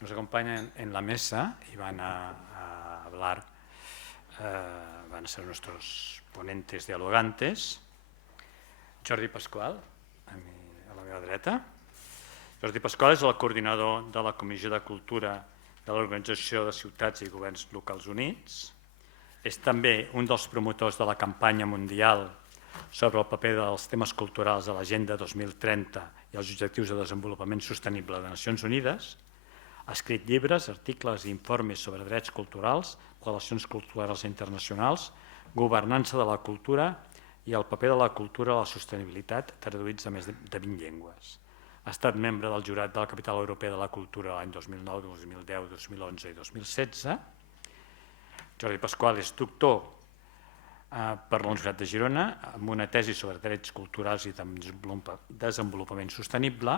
nos acompañan en la mesa y van a hablar, van a ser nuestros ponentes dialogantes. Jordi Pasqual, a la meva dreta. Jordi Pasqual és el coordinador de la Comissió de Cultura de l'Organització de Ciutats i Governs Locals Units. És també un dels promotors de la campanya mundial sobre el paper dels temes culturals a l'Agenda 2030 i els Objectius de Desenvolupament Sostenible de Nacions Unides. Ha escrit llibres, articles i informes sobre drets culturals, relacions culturals internacionals, governança de la cultura i el paper de la cultura a la sostenibilitat, traduïts a més de 20 llengües. Ha estat membre del jurat de la Capital Europea de la Cultura l'any 2009, 2010, 2011 i 2016. Jordi Pasqual és doctor per la Universitat de Girona amb una tesi sobre drets culturals i desenvolupament sostenible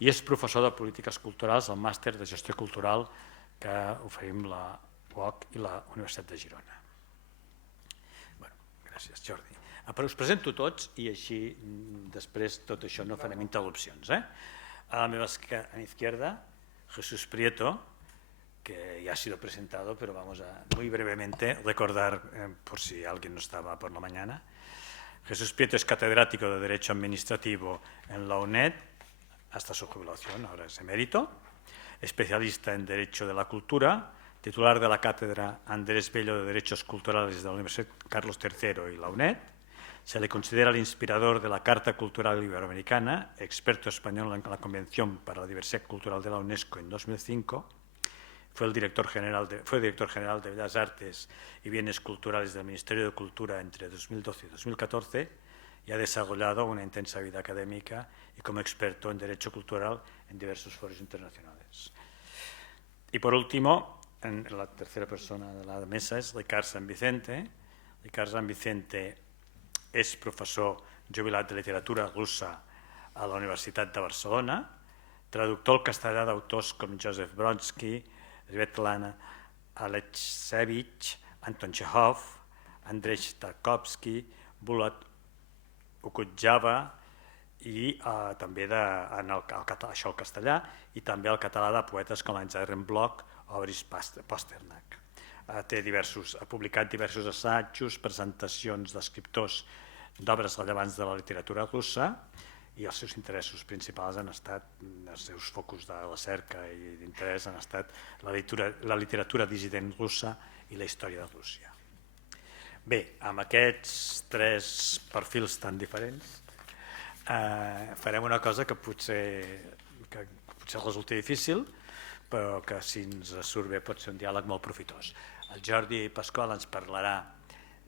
i és professor de polítiques culturals al màster de gestió cultural que oferim la UOC i la Universitat de Girona. Gràcies, Jordi. Però us presento tots i així després tot això no farem interrupcions. A la meva izquierda, Jesús Prieto, que ya ha sido presentado, pero vamos a muy brevemente recordar, por si alguien no estaba por la mañana. Jesús Prieto es catedrático de Derecho Administrativo en la UNED, hasta su jubilación, ahora es emérito, especialista en Derecho de la Cultura, titular de la Cátedra Andrés Bello de Derechos Culturales de la Universidad Carlos III y la UNED. Se le considera el inspirador de la Carta Cultural Iberoamericana, experto español en la Convención para la Diversidad Cultural de la UNESCO en 2005. Fue director general de Bellas Artes y Bienes Culturales del Ministerio de Cultura entre 2012 y 2014 y ha desarrollado una intensa vida académica y como experto en Derecho Cultural en diversos foros internacionales. Y por último, la tercera persona de la mesa és Ricard San Vicente. Ricard San Vicente és professor jubilat de literatura russa a la Universitat de Barcelona, traductor al castellà d'autors com Joseph Brodsky, Svetlana Alexievich, Anton Chekhov, Andrei Tarkovsky, Bulat Okudjava i també això el castellà i també el català de poetes com Ernst Bloch o Boris Pasternak. Ha publicat diversos assajos, presentacions d'escriptors d'obres rellevants de la literatura russa i els seus interessos principals han estat, els seus focus de recerca i d'interès han estat la literatura dissident russa i la història de Rússia. Bé, amb aquests tres perfils tan diferents farem una cosa que potser resulti difícil, però que si ens surt bé pot ser un diàleg molt profitós. El Jordi Pasqual ens parlarà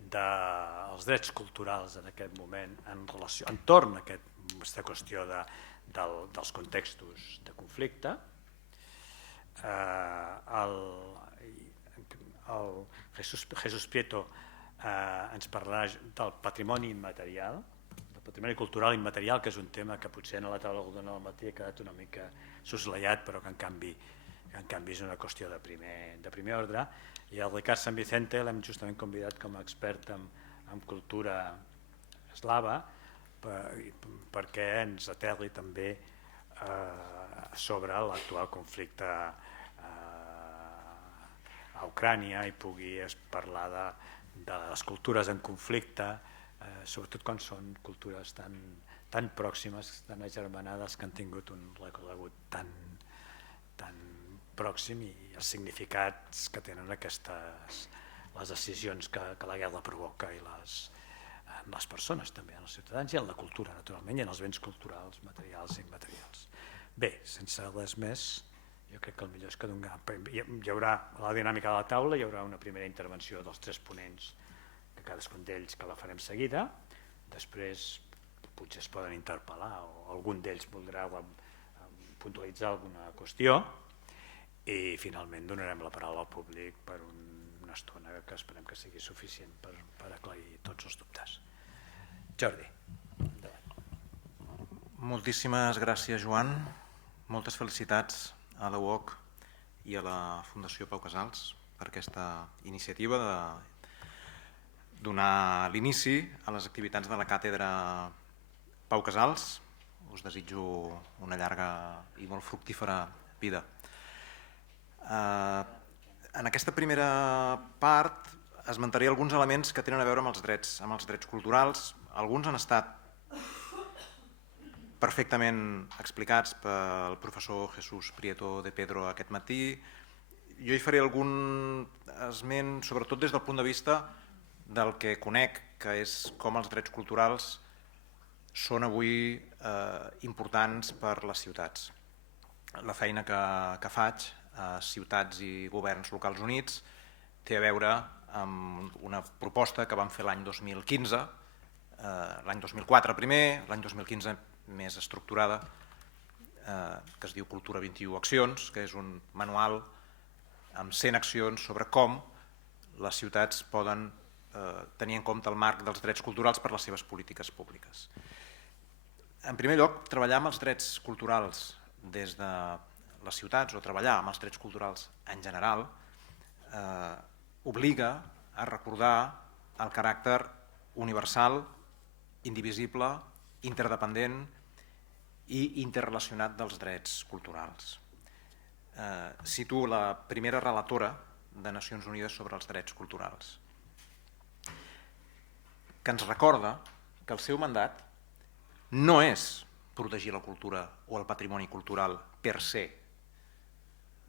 dels drets culturals en aquest moment entorn a aquesta qüestió dels contextos de conflicte. El Jesús Prieto ens parlarà del patrimoni immaterial, del patrimoni cultural immaterial, que és un tema que potser en la taula rodona del matí ha quedat una mica soslayat, però que en canvi és una qüestió de primer ordre. I el Ricard San Vicente l'hem justament convidat com a expert en cultura eslava perquè ens aterri també sobre l'actual conflicte a Ucrània i pugui parlar de les cultures en conflicte, sobretot quan són cultures tan pròximes, tan agermanades, que han tingut un recorregut tan pròxim i els significats que tenen les decisions que la guerra provoca i les persones també, en els ciutadans i en la cultura, naturalment, i en els béns culturals, materials i immaterials. Bé, sense res més, jo crec que el millor és que hi haurà la dinàmica de la taula, hi haurà una primera intervenció dels tres ponents, que cadascun d'ells que la farem seguida, després potser es poden interpel·lar o algun d'ells voldrà puntualitzar alguna qüestió i finalment donarem la paraula al públic per una estona que esperem que sigui suficient per aclarir tots els dubtes. Jordi, endavant. Moltíssimes gràcies, Joan. Moltes felicitats a la UOC i a la Fundació Pau Casals per aquesta iniciativa de donar l'inici a les activitats de la Càtedra Pau Casals. Us desitjo una llarga i molt fructífera vida. En aquesta primera part esmentaré alguns elements que tenen a veure amb els drets culturals. Alguns han estat perfectament explicats pel professor Jesús Prieto de Pedro aquest matí. Jo hi faré algun esment, sobretot des del punt de vista del que conec, que és com els drets culturals són avui importants per les ciutats. La feina que faig a Ciutats i Governs Locals Units té a veure amb una proposta que vam fer l'any 2015, l'any 2004 primer, l'any 2015 més estructurada, que es diu Cultura 21 Accions, que és un manual amb 100 accions sobre com les ciutats poden tenir en compte el marc dels drets culturals per les seves polítiques públiques. En primer lloc, treballar amb els drets culturals des de les ciutats o treballar amb els drets culturals en general obliga a recordar el caràcter universal, indivisible, interdependent i interrelacionat dels drets culturals. Cito la primera relatora de Nacions Unides sobre els drets culturals, que ens recorda que el seu mandat no és protegir la cultura o el patrimoni cultural per se,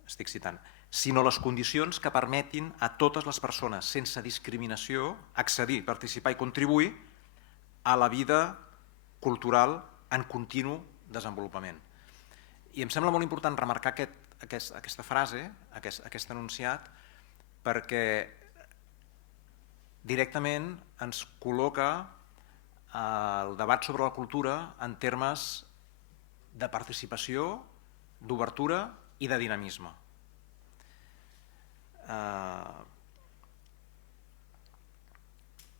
estic citant, sinó les condicions que permetin a totes les persones sense discriminació accedir, participar i contribuir a la vida cultural en continu desenvolupament. I em sembla molt important remarcar aquesta frase, aquest enunciat, perquè directament ens col·loca el debat sobre la cultura en termes de participació, d'obertura i de dinamisme. Hi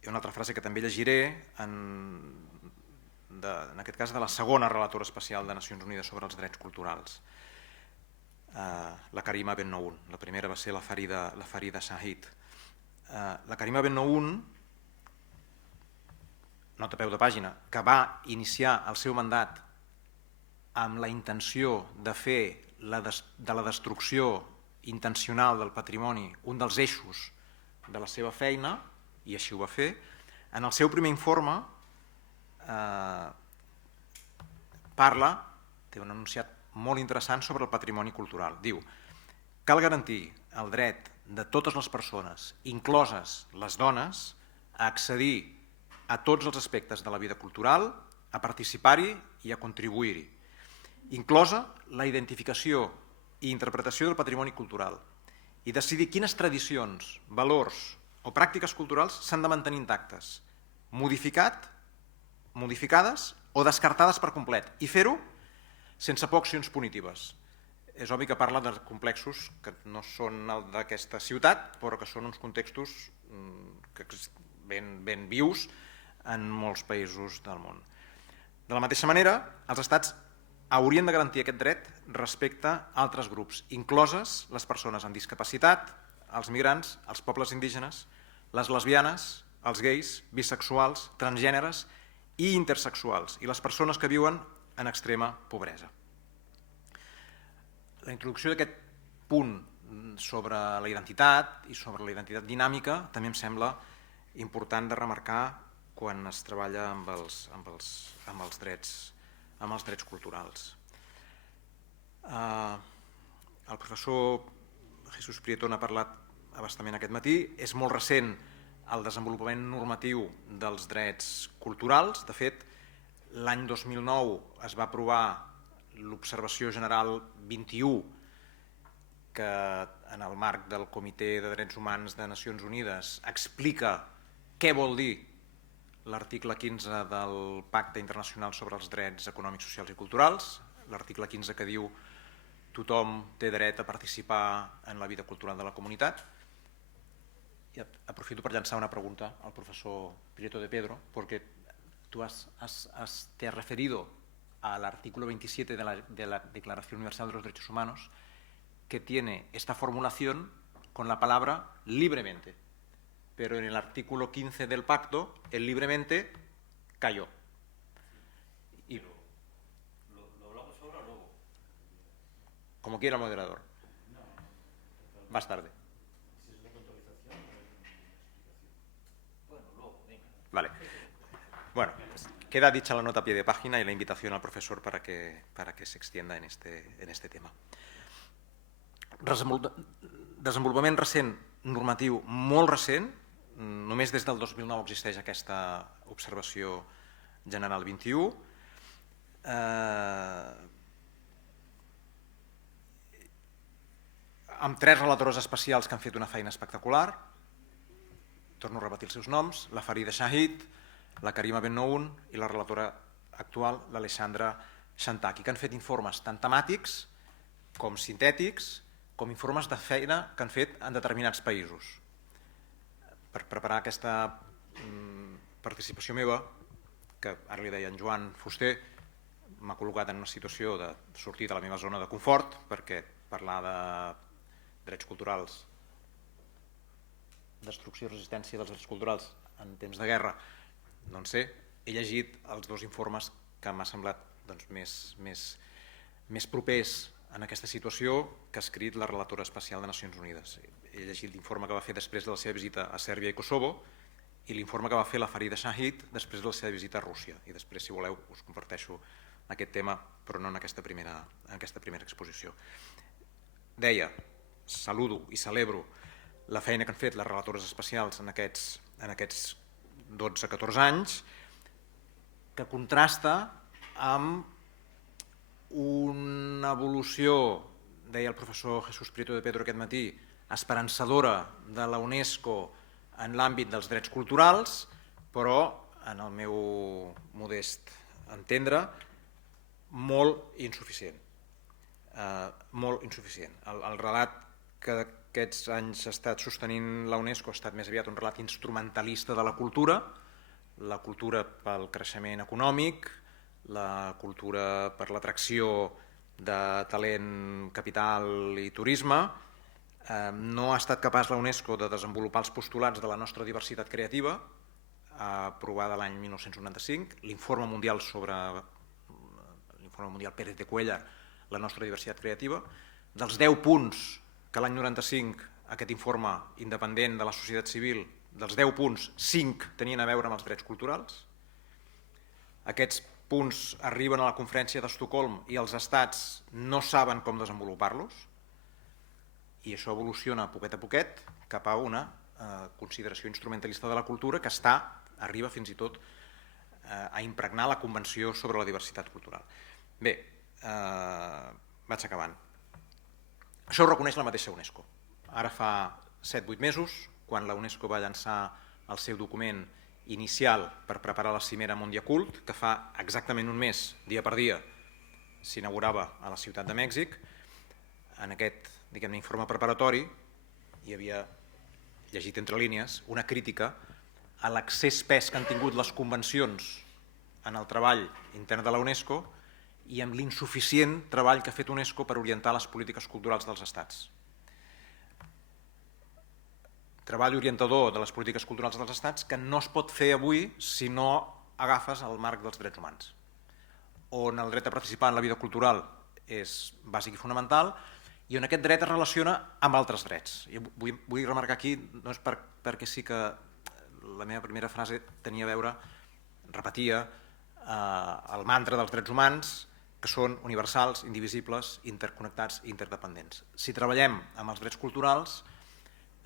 ha una altra frase que també llegiré, en aquest cas de la segona relatora especial de Nacions Unides sobre els drets culturals, la Karima Ben-Noun. La primera va ser la Farida Shahid. La Karima Ben-Noun, nota a peu de pàgina, que va iniciar el seu mandat amb la intenció de fer de la destrucció intencional del patrimoni un dels eixos de la seva feina, i així ho va fer, en el seu primer informe té un enunciat molt interessant sobre el patrimoni cultural. Diu: cal garantir el dret de totes les persones, incloses les dones, a accedir a tots els aspectes de la vida cultural, a participar-hi i a contribuir-hi, inclosa la identificació i interpretació del patrimoni cultural, i decidir quines tradicions, valors o pràctiques culturals s'han de mantenir intactes, modificades o descartades per complet, i fer-ho sense por accions punitives. És obvi que parla de complexos que no són el d'aquesta ciutat, però que són uns contextos ben vius en molts països del món. De la mateixa manera, els estats haurien de garantir aquest dret respecte a altres grups, incloses les persones amb discapacitat, els migrants, els pobles indígenes, les lesbianes, els gais, bisexuals, transgèneres i intersexuals, i les persones que viuen en extrema pobresa. La introducció d'aquest punt sobre la identitat i sobre la identitat dinàmica també em sembla important de remarcar quan es treballa amb els drets culturals. El professor Jesús Prieto n'ha parlat a bastament aquest matí. És molt recent el desenvolupament normatiu dels drets culturals. De fet, l'any 2009 es va aprovar l'Observació General 21, que en el marc del Comitè de Drets Humans de Nacions Unides explica què vol dir l'article 15 del Pacte Internacional sobre els Drets Econòmics, Socials i Culturals, l'article 15 que diu tothom té dret a participar en la vida cultural de la comunitat. I aprofito per llançar una pregunta al professor Prieto de Pedro, porque tú te has referido al artículo 27 de la Declaración Universal de los Derechos Humanos, que tiene esta formulación con la palabra libremente, pero en el artículo 15 del pacto el libremente cayó. Y ¿lo hablamos ahora o luego? Como quiera el moderador. Más tarde. Vale. Bueno, queda dicha la nota a pie de página y la invitación al profesor para que se extienda en este tema. Desenvolupament recent, normatiu molt recent, només des del 2009 existeix aquesta observació general 21. Amb 3 relatores especials que han fet una feina espectacular, torno a repetir els seus noms, la Farida Shahid, la Karima Bennoun i la relatora actual, l'Alexandra Shantaki, que han fet informes tant temàtics com sintètics, com informes de feina que han fet en determinats països. Per preparar aquesta participació meva, que ara li deia en Joan Fuster, m'ha col·locat en una situació de sortir de la meva zona de confort, perquè parlar de drets culturals, destrucció i resistència dels drets culturals en temps de guerra, no en sé, he llegit els 2 informes que m'ha semblat més propers en aquesta situació que ha escrit la relatora especial de Nacions Unides. He llegit l'informe que va fer després de la seva visita a Sèrbia i Kosovo i l'informe que va fer la Farida Shahid després de la seva visita a Rússia. I després, si voleu, us comparteixo aquest tema, però no en aquesta primera exposició. Deia, saludo i celebro la feina que han fet les relatores especials en aquests 12-14 anys, que contrasta amb una evolució, deia el professor Jesús Prieto de Pedro aquest matí, esperançadora de la UNESCO en l'àmbit dels drets culturals, però, en el meu modest entendre, molt insuficient. El relat que aquests anys ha estat sostenint la UNESCO ha estat més aviat un relat instrumentalista de la cultura pel creixement econòmic, la cultura per l'atracció de talent, capital i turisme. No ha estat capaç la UNESCO de desenvolupar els postulats de la nostra diversitat creativa, aprovada l'any 1995, l'informe mundial Pérez de Cuéllar, la nostra diversitat creativa. Dels 10 punts que l'any 95 aquest informe independent de la societat civil, dels 10 punts, 5 tenien a veure amb els drets culturals. Aquests punts arriben a la conferència d'Estocolm i els estats no saben com desenvolupar-los, i això evoluciona poquet a poquet cap a una consideració instrumentalista de la cultura que arriba fins i tot a impregnar la Convenció sobre la diversitat cultural. Bé, vaig acabant. Això ho reconeix la mateixa UNESCO. Ara fa 7-8 mesos, quan la UNESCO va llançar el seu document inicial per preparar la cimera Mondiacult, que fa exactament un mes, dia per dia, s'inaugurava a la ciutat de Mèxic. En aquest informe preparatori hi havia, llegit entre línies, una crítica a l'excés pes que han tingut les convencions en el treball intern de la UNESCO i amb l'insuficient treball que ha fet UNESCO per orientar les polítiques culturals dels estats. Treball orientador de les polítiques culturals dels estats que no es pot fer avui si no agafes el marc dels drets humans, on el dret a participar en la vida cultural és bàsic i fonamental i on aquest dret es relaciona amb altres drets. Vull remarcar aquí, no és perquè sí que la meva primera frase tenia a veure, repetia el mantra dels drets humans, que són universals, indivisibles, interconnectats i interdependents. Si treballem amb els drets culturals,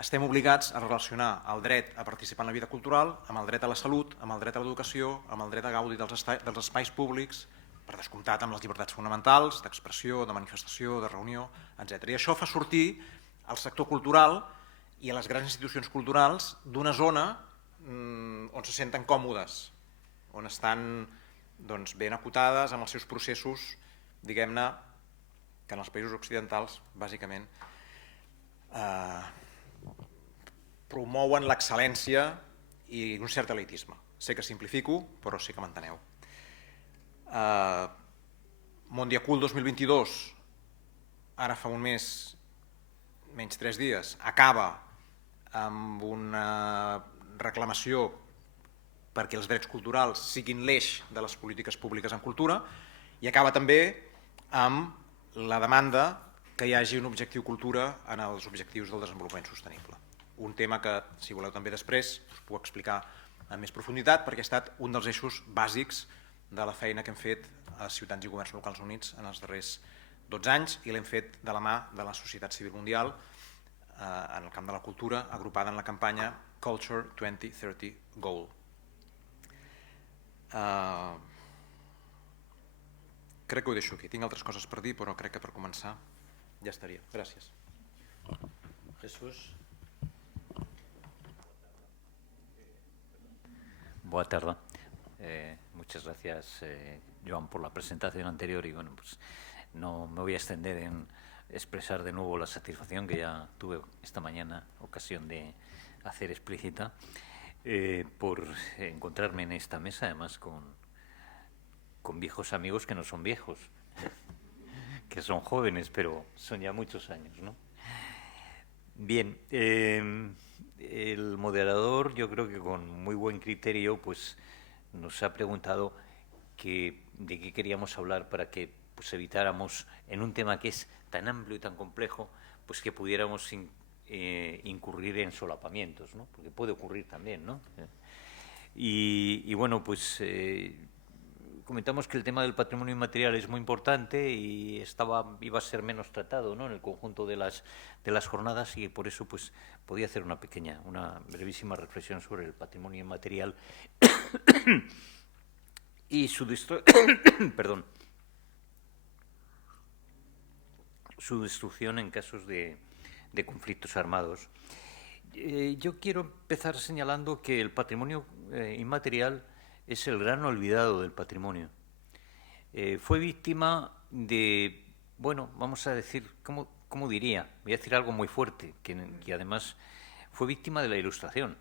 estem obligats a relacionar el dret a participar en la vida cultural amb el dret a la salut, amb el dret a l'educació, amb el dret a gaudir dels espais públics, per descomptat amb les llibertats fonamentals, d'expressió, de manifestació, de reunió, etc. I això fa sortir al sector cultural i a les grans institucions culturals d'una zona on se senten còmodes, on estan ben acotades amb els seus processos, diguem-ne, que en els països occidentals, bàsicament, promouen l'excel·lència i un cert elitisme. Sé que simplifico, però sí que m'enteneu. Mondiacult 2022, ara fa un mes, menys 3 dies, acaba amb una reclamació perquè els drets culturals siguin l'eix de les polítiques públiques en cultura i acaba també amb la demanda que hi hagi un objectiu cultura en els objectius del desenvolupament sostenible. Un tema que, si voleu també després, us puc explicar amb més profunditat, perquè ha estat un dels eixos bàsics de la feina que hem fet a Ciutats i Governs Locals Units en els darrers 12 anys i l'hem fet de la mà de la societat civil mundial en el camp de la cultura, agrupada en la campanya Culture 2030 Goal. Crec que ho deixo aquí. Tinc altres coses per dir, però crec que per començar ja estaria. Gràcies. Jesús. Buenas tardes. Muchas gracias, Joan, por la presentación anterior y bueno, pues no me voy a extender en expresar de nuevo la satisfacción que ya tuve esta mañana ocasión de hacer explícita por encontrarme en esta mesa, además con viejos amigos que no son viejos, que son jóvenes, pero son ya muchos años, ¿no? Bien, el moderador, yo creo que con muy buen criterio, pues nos ha preguntado de qué queríamos hablar para que pues, evitáramos, en un tema que es tan amplio y tan complejo, pues que pudiéramos incurrir en solapamientos, ¿no? Porque puede ocurrir también, ¿no? Y bueno, pues comentamos que el tema del patrimonio inmaterial es muy importante y iba a ser menos tratado, ¿no?, en el conjunto de las jornadas, y por eso pues podía hacer una brevísima reflexión sobre el patrimonio inmaterial y su destrucción en casos de conflictos armados. Yo quiero empezar señalando que el patrimonio inmaterial es el gran olvidado del patrimonio. Fue víctima de, bueno, vamos a decir, ¿cómo diría? Voy a decir algo muy fuerte, que además fue víctima de la Ilustración.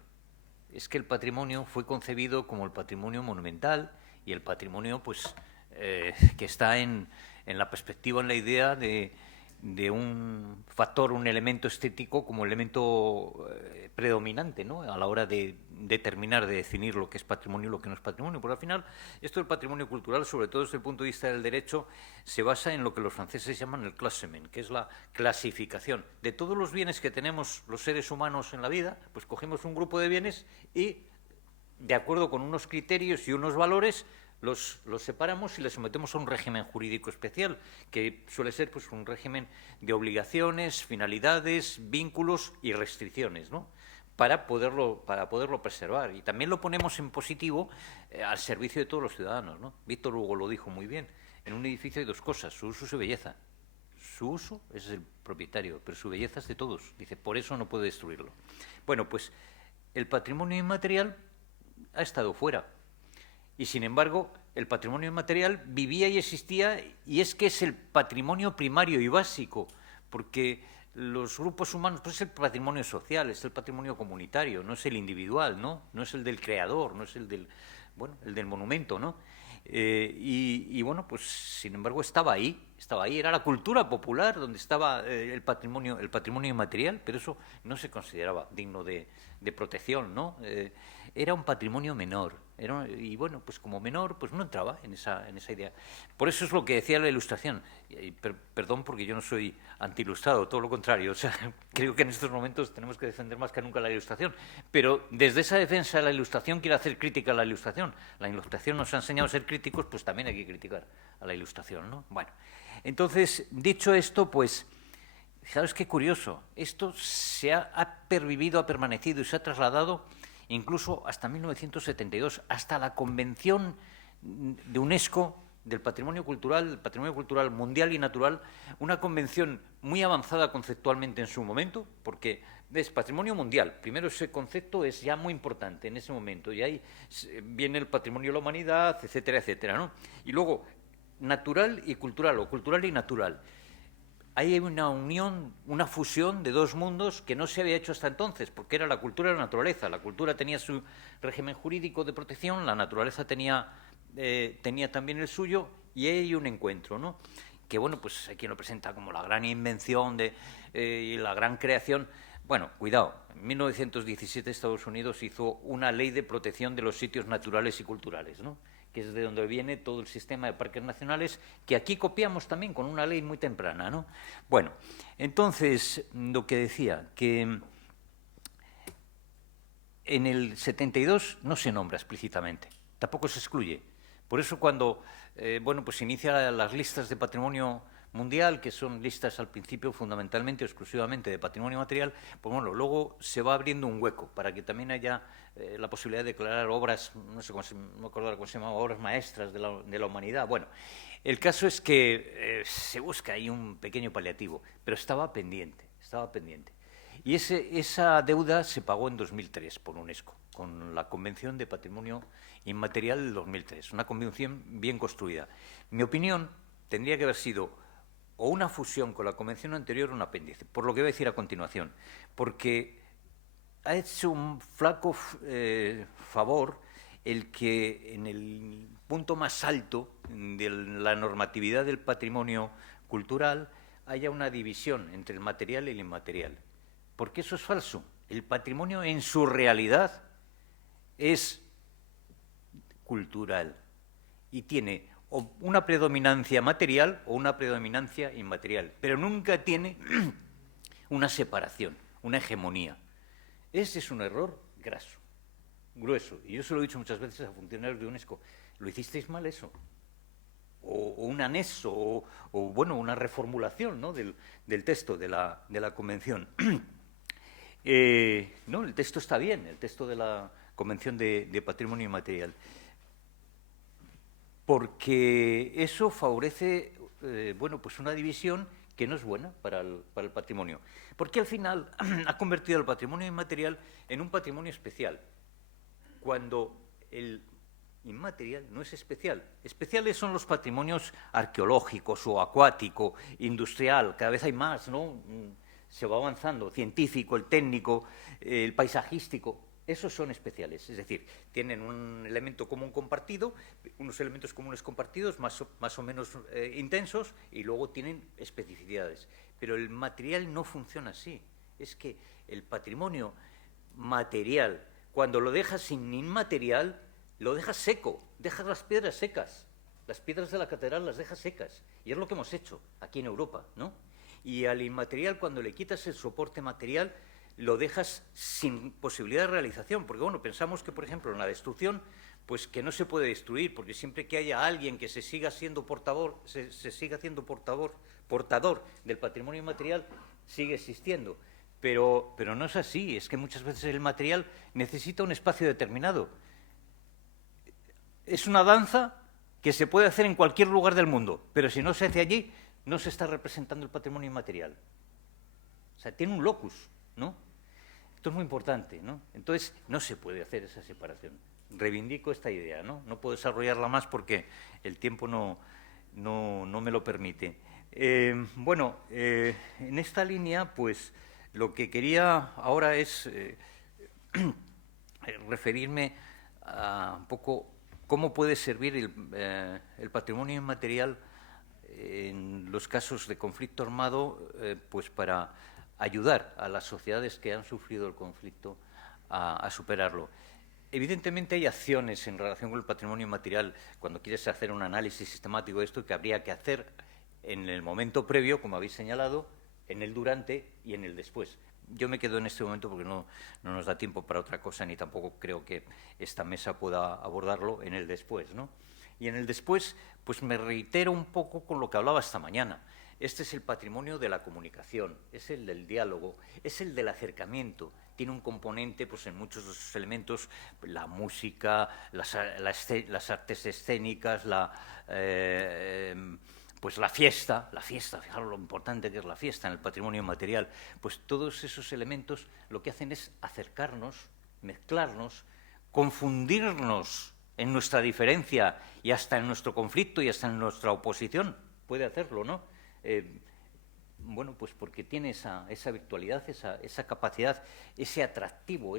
Es que el patrimonio fue concebido como el patrimonio monumental y el patrimonio pues, que está en la perspectiva, en la idea de un factor, un elemento estético como elemento predominante, ¿no?, a la hora de determinar, de definir lo que es patrimonio y lo que no es patrimonio. Porque al final, esto del patrimonio cultural, sobre todo desde el punto de vista del derecho, se basa en lo que los franceses llaman el classement, que es la clasificación. De todos los bienes que tenemos los seres humanos en la vida, pues cogemos un grupo de bienes y, de acuerdo con unos criterios y unos valores, los separamos y les sometemos a un régimen jurídico especial, que suele ser pues, un régimen de obligaciones, finalidades, vínculos y restricciones, ¿no?, para poderlo preservar. Y también lo ponemos en positivo al servicio de todos los ciudadanos, ¿no? Víctor Hugo lo dijo muy bien. En un edificio hay dos cosas: su uso y su belleza. Su uso es el propietario, pero su belleza es de todos. Dice, por eso no puede destruirlo. Bueno, pues el patrimonio inmaterial ha estado fuera. Y, sin embargo, el patrimonio inmaterial vivía y existía, y es que es el patrimonio primario y básico, porque los grupos humanos, pues es el patrimonio social, es el patrimonio comunitario, no es el individual, ¿no? No es el del creador, no es el del monumento, ¿no? Y bueno, pues sin embargo estaba ahí, era la cultura popular donde estaba el patrimonio inmaterial, pero eso no se consideraba digno de protección, ¿no? Era un patrimonio menor, y bueno, pues como menor, pues no entraba en esa idea. Por eso es lo que decía la Ilustración. Perdón porque yo no soy antiilustrado, todo lo contrario. O sea, creo que en estos momentos tenemos que defender más que nunca la Ilustración. Pero desde esa defensa de la Ilustración quiero hacer crítica a la Ilustración. La Ilustración nos ha enseñado a ser críticos, pues también hay que criticar a la Ilustración, ¿no? Bueno, entonces, dicho esto, pues, fijaros qué curioso. Esto se ha pervivido, ha permanecido y se ha trasladado incluso hasta 1972, hasta la Convención de UNESCO del Patrimonio Cultural Mundial y Natural, una convención muy avanzada conceptualmente en su momento, porque es patrimonio mundial. Primero, ese concepto es ya muy importante en ese momento, y ahí viene el patrimonio de la humanidad, etcétera, etcétera, ¿no? Y luego, natural y cultural, o cultural y natural. Hay una unión, una fusión de dos mundos que no se había hecho hasta entonces, porque era la cultura y la naturaleza. La cultura tenía su régimen jurídico de protección, la naturaleza tenía también el suyo, y hay un encuentro, ¿no? Que, bueno, pues hay quien lo presenta como la gran invención y la gran creación. Bueno, cuidado, en 1917 Estados Unidos hizo una ley de protección de los sitios naturales y culturales, ¿no?, que es de donde viene todo el sistema de parques nacionales, que aquí copiamos también con una ley muy temprana, ¿no? Bueno, entonces, lo que decía, que en el 72 no se nombra explícitamente, tampoco se excluye. Por eso cuando pues se inician las listas de patrimonio mundial, que son listas al principio fundamentalmente o exclusivamente de patrimonio material, pues bueno, luego se va abriendo un hueco para que también haya la posibilidad de declarar obras, no sé no me acuerdo cómo se llamaba, obras maestras de la humanidad. Bueno, el caso es que se busca ahí un pequeño paliativo, pero estaba pendiente, estaba pendiente. Y esa deuda se pagó en 2003 por UNESCO, con la Convención de Patrimonio Inmaterial del 2003, una convención bien construida. Mi opinión tendría que haber sido o una fusión con la convención anterior o un apéndice, por lo que voy a decir a continuación, porque ha hecho un flaco favor el que en el punto más alto de la normatividad del patrimonio cultural haya una división entre el material y el inmaterial. Porque eso es falso. El patrimonio en su realidad es cultural y tiene o una predominancia material o una predominancia inmaterial, pero nunca tiene una separación, una hegemonía. Ese es un error graso, grueso. Y yo se lo he dicho muchas veces a funcionarios de UNESCO. ¿Lo hicisteis mal eso? O un anexo, o bueno, una reformulación, ¿no?, del texto de la Convención. No, el texto está bien, el texto de la Convención de Patrimonio Inmaterial, porque eso favorece bueno, pues una división que no es buena para el patrimonio, porque al final ha convertido el patrimonio inmaterial en un patrimonio especial, cuando el inmaterial no es especial. Especiales son los patrimonios arqueológicos o acuático, industrial, cada vez hay más, ¿no? Se va avanzando, científico, el técnico, el paisajístico. Esos son especiales, es decir, tienen un elemento común compartido, unos elementos comunes compartidos más o menos intensos, y luego tienen especificidades. Pero el material no funciona así. Es que el patrimonio material, cuando lo dejas sin inmaterial, lo dejas seco, dejas las piedras secas. Las piedras de la catedral las dejas secas. Y es lo que hemos hecho aquí en Europa, ¿no? Y al inmaterial, cuando le quitas el soporte material, lo dejas sin posibilidad de realización, porque bueno, pensamos que, por ejemplo, en la destrucción, pues que no se puede destruir, porque siempre que haya alguien que se siga siendo portador del patrimonio inmaterial, sigue existiendo. Pero no es así, es que muchas veces el material necesita un espacio determinado. Es una danza que se puede hacer en cualquier lugar del mundo, pero si no se hace allí, no se está representando el patrimonio inmaterial. O sea, tiene un locus, ¿no? Esto es muy importante, ¿no? Entonces, no se puede hacer esa separación. Reivindico esta idea, ¿no? No puedo desarrollarla más porque el tiempo no me lo permite. Bueno, en esta línea, pues, lo que quería ahora es referirme a un poco cómo puede servir el patrimonio inmaterial en los casos de conflicto armado, pues para ayudar a las sociedades que han sufrido el conflicto a superarlo. Evidentemente hay acciones en relación con el patrimonio inmaterial, cuando quieres hacer un análisis sistemático de esto, que habría que hacer en el momento previo, como habéis señalado, en el durante y en el después. Yo me quedo en este momento porque no nos da tiempo para otra cosa, ni tampoco creo que esta mesa pueda abordarlo en el después, ¿no? Y en el después, pues me reitero un poco con lo que hablaba esta mañana. Este es el patrimonio de la comunicación, es el del diálogo, es el del acercamiento. Tiene un componente, pues en muchos de sus elementos, la música, las artes escénicas, pues la fiesta, fijaros lo importante que es la fiesta en el patrimonio inmaterial. Pues todos esos elementos lo que hacen es acercarnos, mezclarnos, confundirnos en nuestra diferencia y hasta en nuestro conflicto y hasta en nuestra oposición. Puede hacerlo, ¿no? Bueno, pues porque tiene esa virtualidad, esa capacidad, ese atractivo,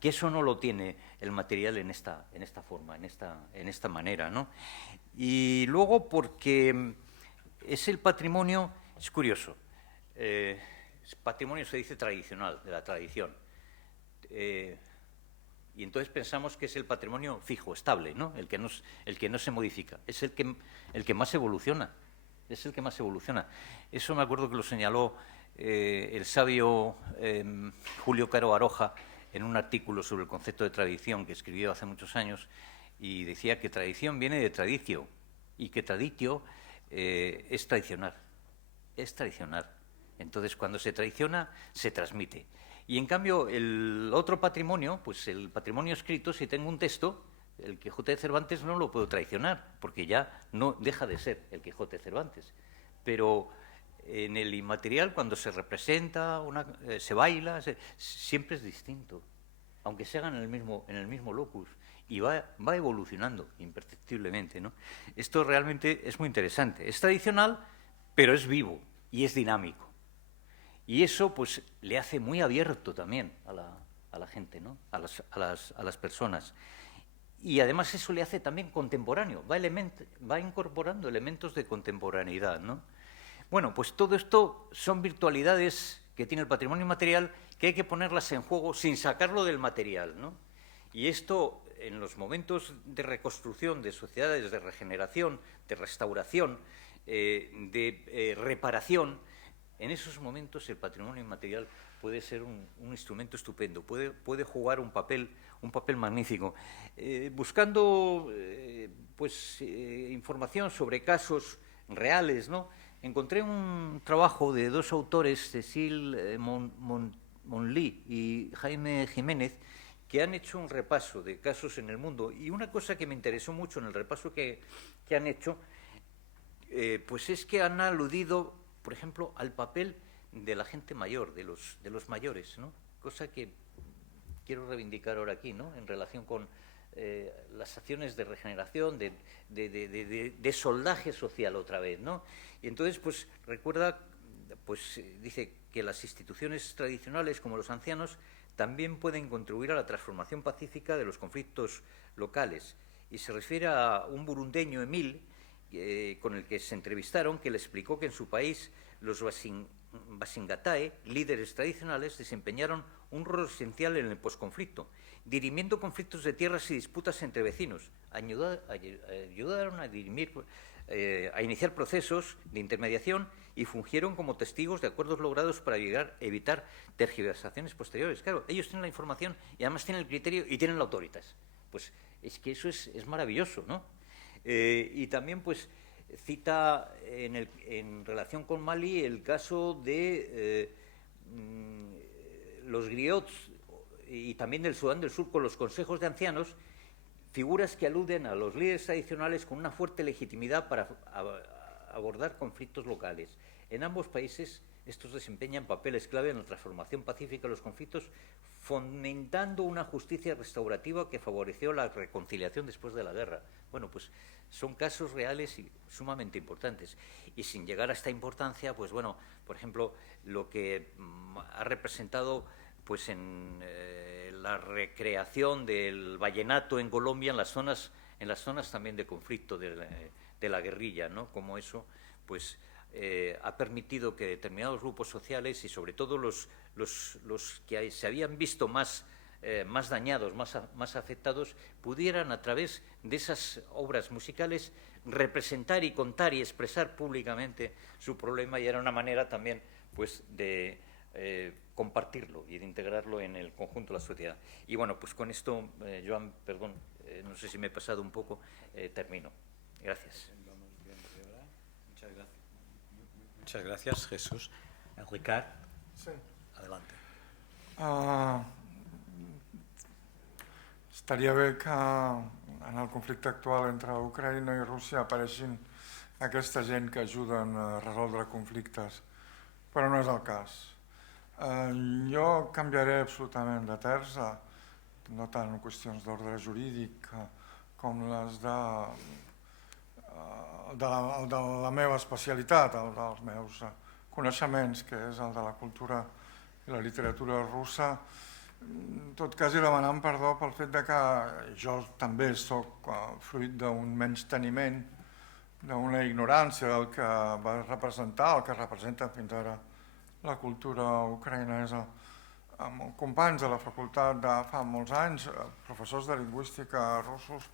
que eso no lo tiene el material en esta forma, en esta manera, ¿no? Y luego porque es el patrimonio, es curioso, patrimonio se dice tradicional, de la tradición. Y entonces pensamos que es el patrimonio fijo, estable, ¿no? El que no se modifica, es el que más evoluciona, es el que más evoluciona. Eso me acuerdo que lo señaló el sabio Julio Caro Baroja en un artículo sobre el concepto de tradición que escribió hace muchos años, y decía que tradición viene de traditio, y que traditio es traicionar, es traicionar. Entonces, cuando se traiciona, se transmite. Y, en cambio, el otro patrimonio, pues el patrimonio escrito, si tengo un texto, el Quijote de Cervantes no lo puedo traicionar, porque ya no deja de ser el Quijote de Cervantes. Pero en el inmaterial, cuando se representa, se baila, siempre es distinto, aunque se haga en el mismo locus, y va evolucionando imperceptiblemente, ¿no? Esto realmente es muy interesante. Es tradicional, pero es vivo y es dinámico. Y eso pues le hace muy abierto también a la gente, ¿no? a las personas. Y además eso le hace también contemporáneo, va incorporando elementos de contemporaneidad, ¿no? Bueno, pues todo esto son virtualidades que tiene el patrimonio inmaterial que hay que ponerlas en juego sin sacarlo del material, ¿no? Y esto, en los momentos de reconstrucción de sociedades, de regeneración, de restauración, de reparación, en esos momentos el patrimonio inmaterial puede ser un instrumento estupendo, puede jugar un papel magnífico. Buscando información sobre casos reales, ¿no? Encontré un trabajo de dos autores, Cécile Monly y Jaime Jiménez, que han hecho un repaso de casos en el mundo. Y una cosa que me interesó mucho en el repaso que han hecho, pues es que han aludido, por ejemplo, al papel de la gente mayor, de los mayores, ¿no? Cosa que quiero reivindicar ahora aquí, ¿no? En relación con las acciones de regeneración, de soldaje social otra vez, ¿no? Y entonces, pues, recuerda, pues, dice que las instituciones tradicionales, como los ancianos, también pueden contribuir a la transformación pacífica de los conflictos locales. Y se refiere a un burundeño, Emil, con el que se entrevistaron, que le explicó que en su país los Basingatae, líderes tradicionales, desempeñaron un rol esencial en el posconflicto, dirimiendo conflictos de tierras y disputas entre vecinos. Ayudaron a iniciar procesos de intermediación y fungieron como testigos de acuerdos logrados para evitar tergiversaciones posteriores. Claro, ellos tienen la información y además tienen el criterio y tienen la autoritas. Pues es que eso es maravilloso, ¿no? Y también, pues, cita en relación con Mali el caso de los griots y también del Sudán del Sur con los consejos de ancianos, figuras que aluden a los líderes tradicionales con una fuerte legitimidad para abordar conflictos locales. En ambos países estos desempeñan papeles clave en la transformación pacífica de los conflictos, fomentando una justicia restaurativa que favoreció la reconciliación después de la guerra. Bueno, pues son casos reales y sumamente importantes. Y sin llegar a esta importancia, pues bueno, por ejemplo, lo que ha representado pues en la recreación del vallenato en Colombia en las zonas también de conflicto de la guerrilla, ¿no? Como eso pues ha permitido que determinados grupos sociales y sobre todo los que se habían visto más dañados, más afectados, pudieran a través de esas obras musicales representar y contar y expresar públicamente su problema, y era una manera también pues de compartirlo y de integrarlo en el conjunto de la sociedad. Y bueno, pues con esto, Joan, perdón, no sé si me he pasado un poco, termino. Gracias. Muchas gracias, Jesús. Ricard, sí. Adelante. Estaria bé que en el conflicte actual entre Ucraïna i Rússia apareixin aquesta gent que ajuden a resoldre conflictes, però no és el cas. Jo canviaré absolutament de terç, no tant en qüestions d'ordre jurídic com les de la meva especialitat, dels meus coneixements, que és el de la cultura i la literatura russa. En tot cas, i demanant perdó pel fet que jo també soc fruit d'un menysteniment, d'una ignorància del que va representar, el que representa fins ara la cultura ucraïnesa. amb companys de la facultat de fa molts anys, professors de lingüística russos,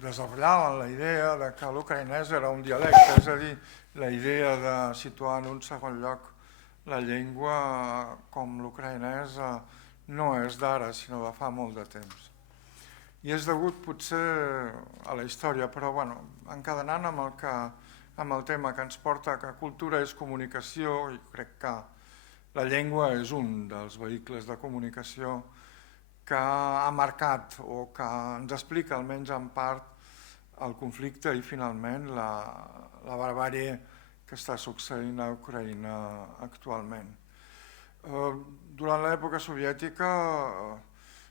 desenvolupaven la idea de que l'ucraïnès era un dialecte, és a dir, la idea de situar en un segon lloc la llengua com l'ucraïnès no és d'ara, sinó de fa molt de temps. I és degut potser a la història, però encadenant amb el tema que ens porta, que cultura és comunicació, i crec que la llengua és un dels vehicles de comunicació que ha marcat o que ens explica almenys en part el conflicte i finalment la barbàrie que està succeint a Ucraïna actualment. Durant l'època soviètica,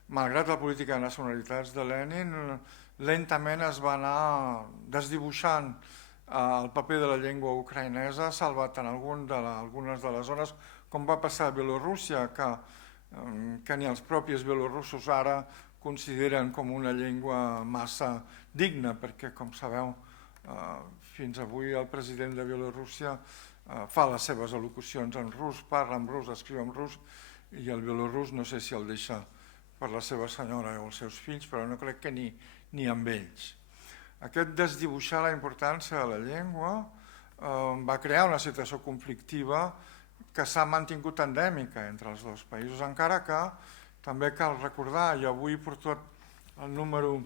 malgrat la política de nacionalitats de Lenin, lentament es va anar desdibuixant el paper de la llengua ucraïnesa, salvat en algunes de les zones, com va passar a Bielorússia, que ni els propis bielorussos ara consideren com una llengua massa digna, perquè, com sabeu, fins avui el president de Bielorússia fa les seves al·locucions en rus, parla en rus, escriu en rus, i el bielorús no sé si el deixa per la seva senyora o els seus fills, però no crec que ni amb ells. Aquest desdibuixar la importància de la llengua va crear una situació conflictiva que s'ha mantingut endèmica entre els dos països, encara que també cal recordar, i avui per tot el número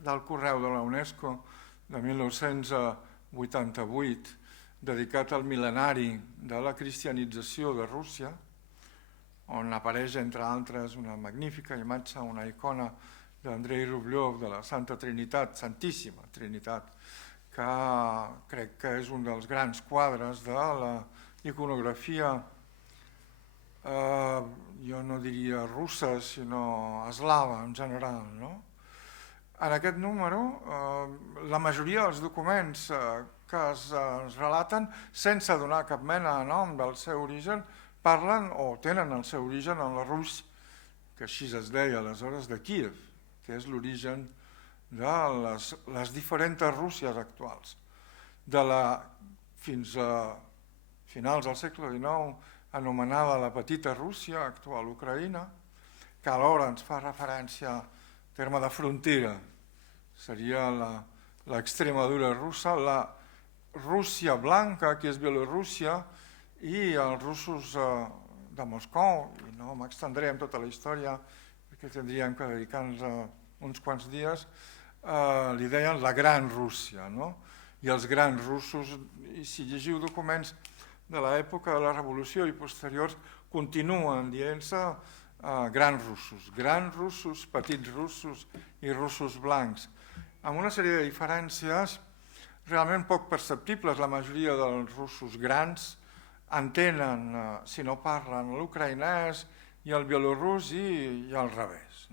del correu de la UNESCO de 1988, dedicat al mil·lenari de la cristianització de Rússia, on apareix, entre altres, una magnífica imatge, una icona d'Andrei Rublev de la Santa Trinitat, Santíssima Trinitat, que crec que és un dels grans quadres de la iconografia, jo no diria russa, sinó eslava en general. En aquest número, la majoria dels documents que es relaten, sense donar cap mena de nom del seu origen, parlen o tenen el seu origen en la Rus, que així es deia aleshores, de Kíev, que és l'origen de les diferents Rússies actuals. Fins a finals del segle XIX, anomenada la Petita Rússia, actual Ucraïna, que alhora ens fa referència al terme de frontera, seria l'extremadura russa, la Rússia blanca, que és Bielorússia, i els russos de Moscou, i no m'extendré amb tota la història, perquè tindríem que dedicar-nos uns quants dies, li deien la Gran Rússia, i els grans russos, i si llegiu documents de l'època de la Revolució i posteriors, continuen dient-se grans russos, petits russos i russos blancs, amb una sèrie de diferències realment poc perceptibles. La majoria dels russos grans entenen, si no parlen, l'ucraïnès i el bielorús i al revés.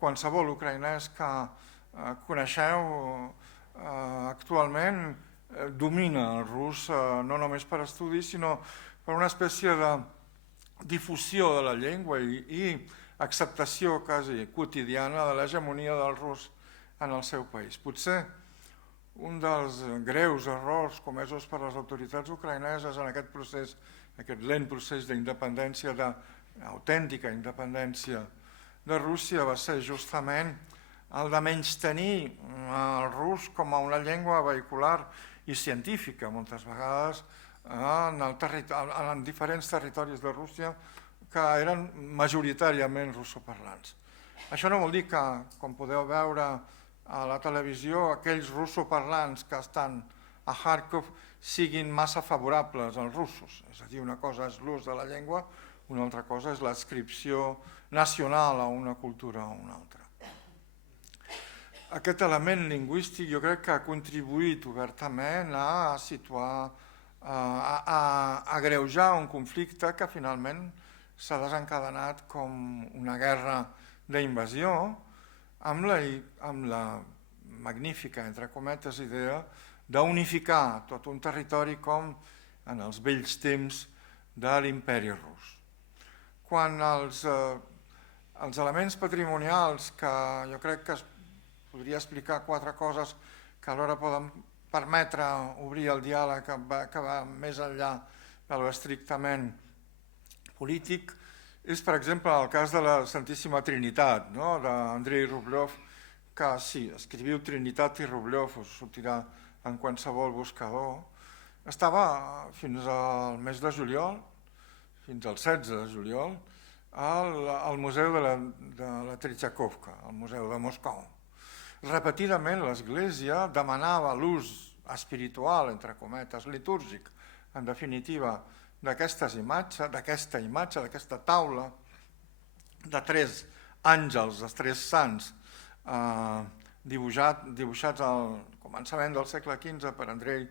Qualsevol ucraïnès que coneixeu actualment domina el rus, no només per estudi, sinó per una espècie de difusió de la llengua i acceptació quasi quotidiana de l'hegemonia del rus en el seu país. Potser un dels greus errors comesos per les autoritats ucraïneses en aquest procés, aquest lent procés d'independència, d'autèntica independència de Rússia, va ser justament el de menystenir el rus com a una llengua vehicular i científica, moltes vegades en diferents territoris de Rússia que eren majoritàriament russoparlants. Això no vol dir que, com podeu veure a la televisió, aquells russoparlants que estan a Kharkov siguin massa favorables als russos. És a dir, una cosa és l'ús de la llengua, una altra cosa és l'adscripció nacional a una cultura o a una altra. Aquest element lingüístic jo crec que ha contribuït obertament a situar, a agreujar un conflicte que finalment s'ha desencadenat com una guerra d'invasió amb la magnífica, entre cometes, idea d'unificar tot un territori com en els vells temps de l'imperi rus. Quan els elements patrimonials, que jo crec que es podria explicar 4 coses que alhora poden permetre obrir el diàleg que va més enllà de l'estrictament polític és, per exemple, el cas de la Santíssima Trinitat, no? d'Andrei Rublev, que sí, escriviu Trinitat i Rublev, us sortirà en qualsevol buscador. Estava fins al mes de juliol, fins al 16 de juliol, al Museu de la Tretjakovka, al Museu de Moscou. Repetidament l'Església demanava l'ús espiritual, entre cometes, litúrgic, en definitiva, d'aquesta imatge, d'aquesta taula de 3 àngels, de 3 sants, dibuixats al començament del segle XV per Andrei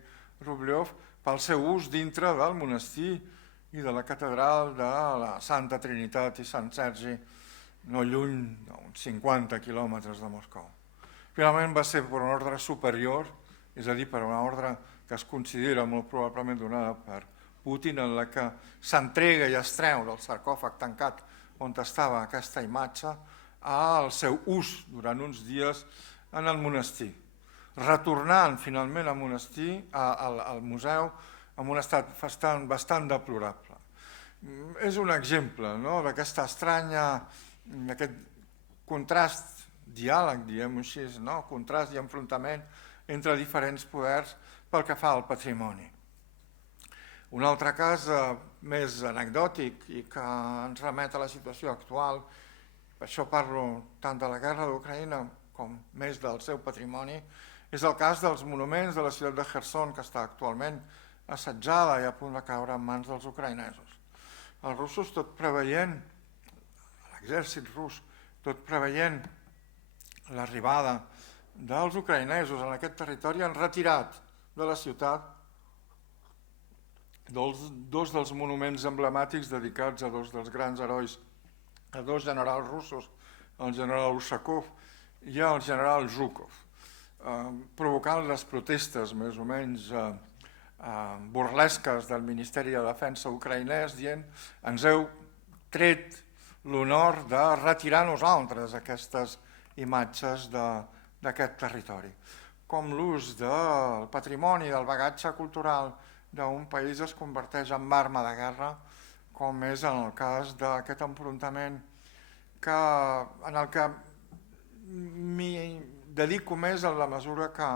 Rublev, pel seu ús dintre del monestir i de la catedral de la Santa Trinitat i Sant Sergi, no lluny d'uns 50 quilòmetres de Moscou. Finalment va ser per una ordre superior, és a dir, per una ordre que es considera molt probablement donada per Putin, en la que s'entrega i es treu del sarcòfag tancat on estava aquesta imatge al seu ús durant uns dies en el monestir, retornant finalment al monestir, al museu, en un estat bastant deplorable. És un exemple d'aquesta estranya, d'aquest contrast, diàleg, diguem-ho així, contrast i enfrontament entre diferents poders pel que fa al patrimoni. Un altre cas més anecdòtic i que ens remet a la situació actual, per això parlo tant de la guerra d'Ucraïna com més del seu patrimoni, és el cas dels monuments de la ciutat de Kherson, que està actualment assetjada i a punt de caure en mans dels ucraïnesos. Els russos, tot preveient, l'exèrcit rus, tot preveient l'arribada dels ucraïnesos en aquest territori, han retirat de la ciutat dos dels monuments emblemàtics dedicats a dos dels grans herois, a dos generals russos, el general Ushakov i el general Zhukov, provocant les protestes més o menys burlesques del Ministeri de Defensa ucraïnès, dient ens heu tret l'honor de retirar nosaltres aquestes imatges d'aquest territori. Com l'ús del patrimoni, del bagatge cultural d'un país es converteix en arma de guerra, com és en el cas d'aquest enfrontament en el que m'hi dedico més en la mesura que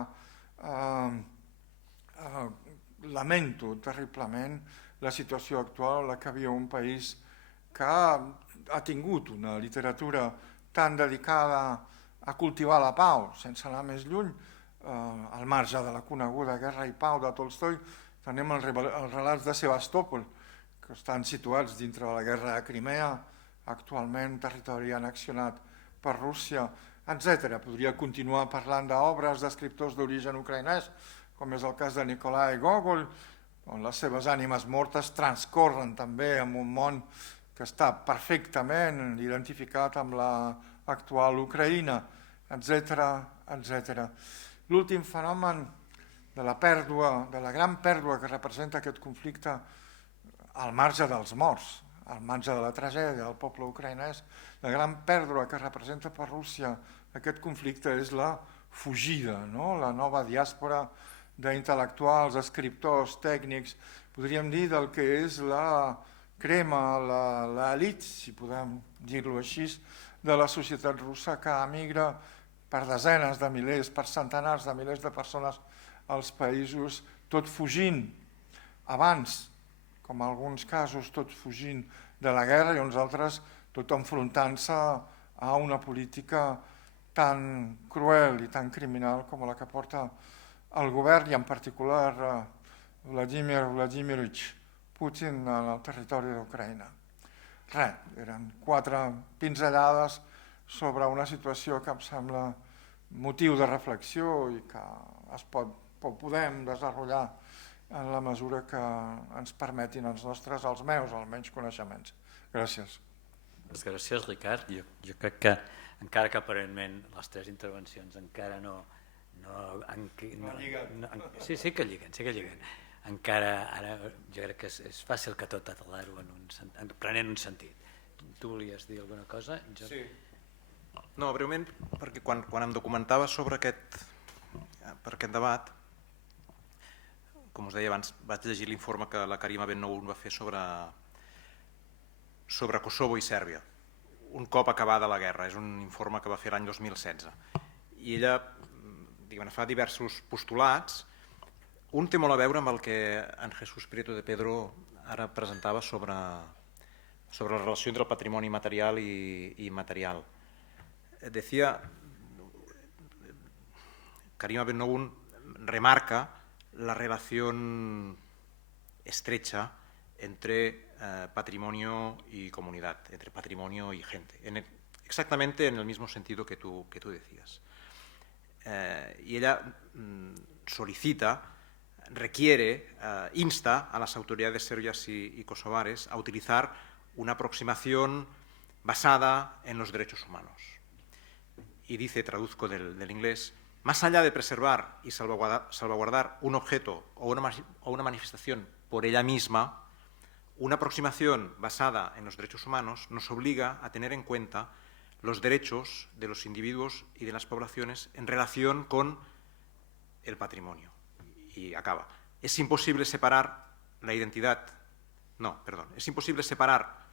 lamento terriblement la situació actual en la que viu un país que ha tingut una literatura tan dedicada a cultivar la pau, sense anar més lluny, al marge de la coneguda Guerra i Pau de Tolstoi, tenim els relats de Sebastòpol, que estan situats dintre de la guerra de Crimea, actualment territori annexionat per Rússia, etc. Podria continuar parlant d'obres d'escriptors d'origen ucraïnès, com és el cas de Nikolai Gogol, on les seves ànimes mortes transcorren també en un món que està perfectament identificat amb l'actual Ucraïna, etc. L'últim fenomen de la pèrdua, de la gran pèrdua que representa aquest conflicte al marge dels morts, al marge de la tragèdia del poble ucraïnès, la gran pèrdua que representa per Rússia aquest conflicte és la fugida, la nova diàspora d'intel·lectuals, escriptors, tècnics, podríem dir del que és la crema, l'elit, si podem dir-ho així, de la societat russa que emigra per desenes de milers, per centenars de milers de persones als països, tot fugint abans, com en alguns casos, tot fugint de la guerra i uns altres tot enfrontant-se a una política tan cruel i tan criminal com la que porta el govern i en particular Vladimir Vladimirovich Putin en el territori d'Ucraïna. Eren 4 pinzellades sobre una situació que em sembla motiu de reflexió i que podem desenvolupar en la mesura que ens permetin els meus almenys coneixements. Gràcies. Gràcies, Ricard. Jo crec que, encara que aparentment les 3 intervencions encara no lliguen. Sí que lliguen. Encara, ara, jo crec que és fàcil que tot atelar-ho prenent un sentit. Tu volies dir alguna cosa? Sí. No, breument, perquè quan em documentava sobre aquest debat, com us deia abans, vaig llegir l'informe que la Karima Ben Noun va fer sobre sobre Kosovo i Sèrbia, un cop acabada la guerra. És un informe que va fer l'any 2016. I ella fa diversos postulats. Un té molt a veure amb el que en Jesús Prieto de Pedro ara presentava sobre la relació entre el patrimoni material i immaterial. Decía, Karima Ben-Noun remarca la relación estrecha entre patrimonio y comunidad, entre patrimonio y gente, exactamente en el mismo sentido que tú decías. Y ella solicita, requiere, insta a las autoridades serbias y kosovares a utilizar una aproximación basada en los derechos humanos. Y dice, traduzco del inglés, más allá de preservar y salvaguardar un objeto o una manifestación por ella misma, una aproximación basada en los derechos humanos nos obliga a tener en cuenta los derechos de los individuos y de las poblaciones en relación con el patrimonio. Y acaba. Es imposible separar la identidad, es imposible separar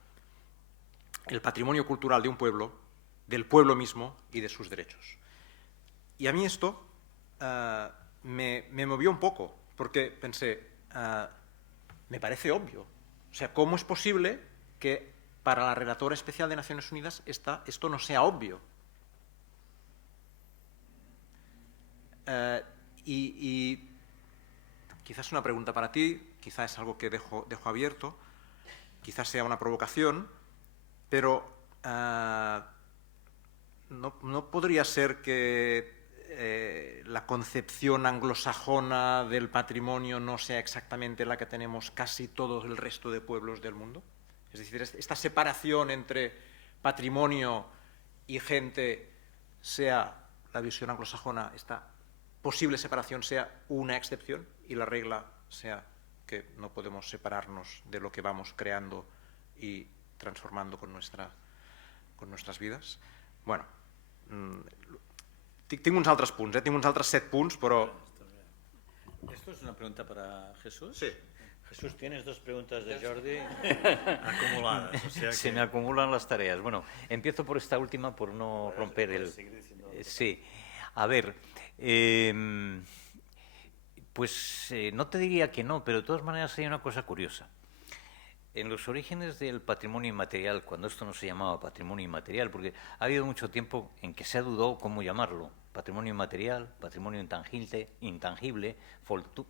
el patrimonio cultural de un pueblo del pueblo mismo y de sus derechos. Y a mí esto me movió un poco, porque pensé, me parece obvio. O sea, ¿cómo es posible que para la Relatora Especial de Naciones Unidas esto no sea obvio? Y quizás una pregunta para ti, quizás es algo que dejo abierto, quizás sea una provocación, pero no podría ser que la concepción anglosajona del patrimonio no sea exactamente la que tenemos casi todo el resto de pueblos del mundo. Es decir, esta separación entre patrimonio y gente sea la visión anglosajona, esta posible separación sea una excepción y la regla sea que no podemos separarnos de lo que vamos creando y transformando con nuestras vides. Bueno, tinc uns altres punts, tinc uns altres 7 punts, però... ¿Esto es una pregunta para Jesús? Sí. Jesús, tienes 2 preguntas de Jordi acumuladas. O sea que... Se me acumulan las tareas. Bueno, empiezo por esta última por no romper el... Sí. A ver, no te diría que no, pero de todas maneras hay una cosa curiosa. En los orígenes del patrimonio inmaterial, cuando esto no se llamaba patrimonio inmaterial, porque ha habido mucho tiempo en que se ha dudado cómo llamarlo, patrimonio inmaterial, patrimonio intangible,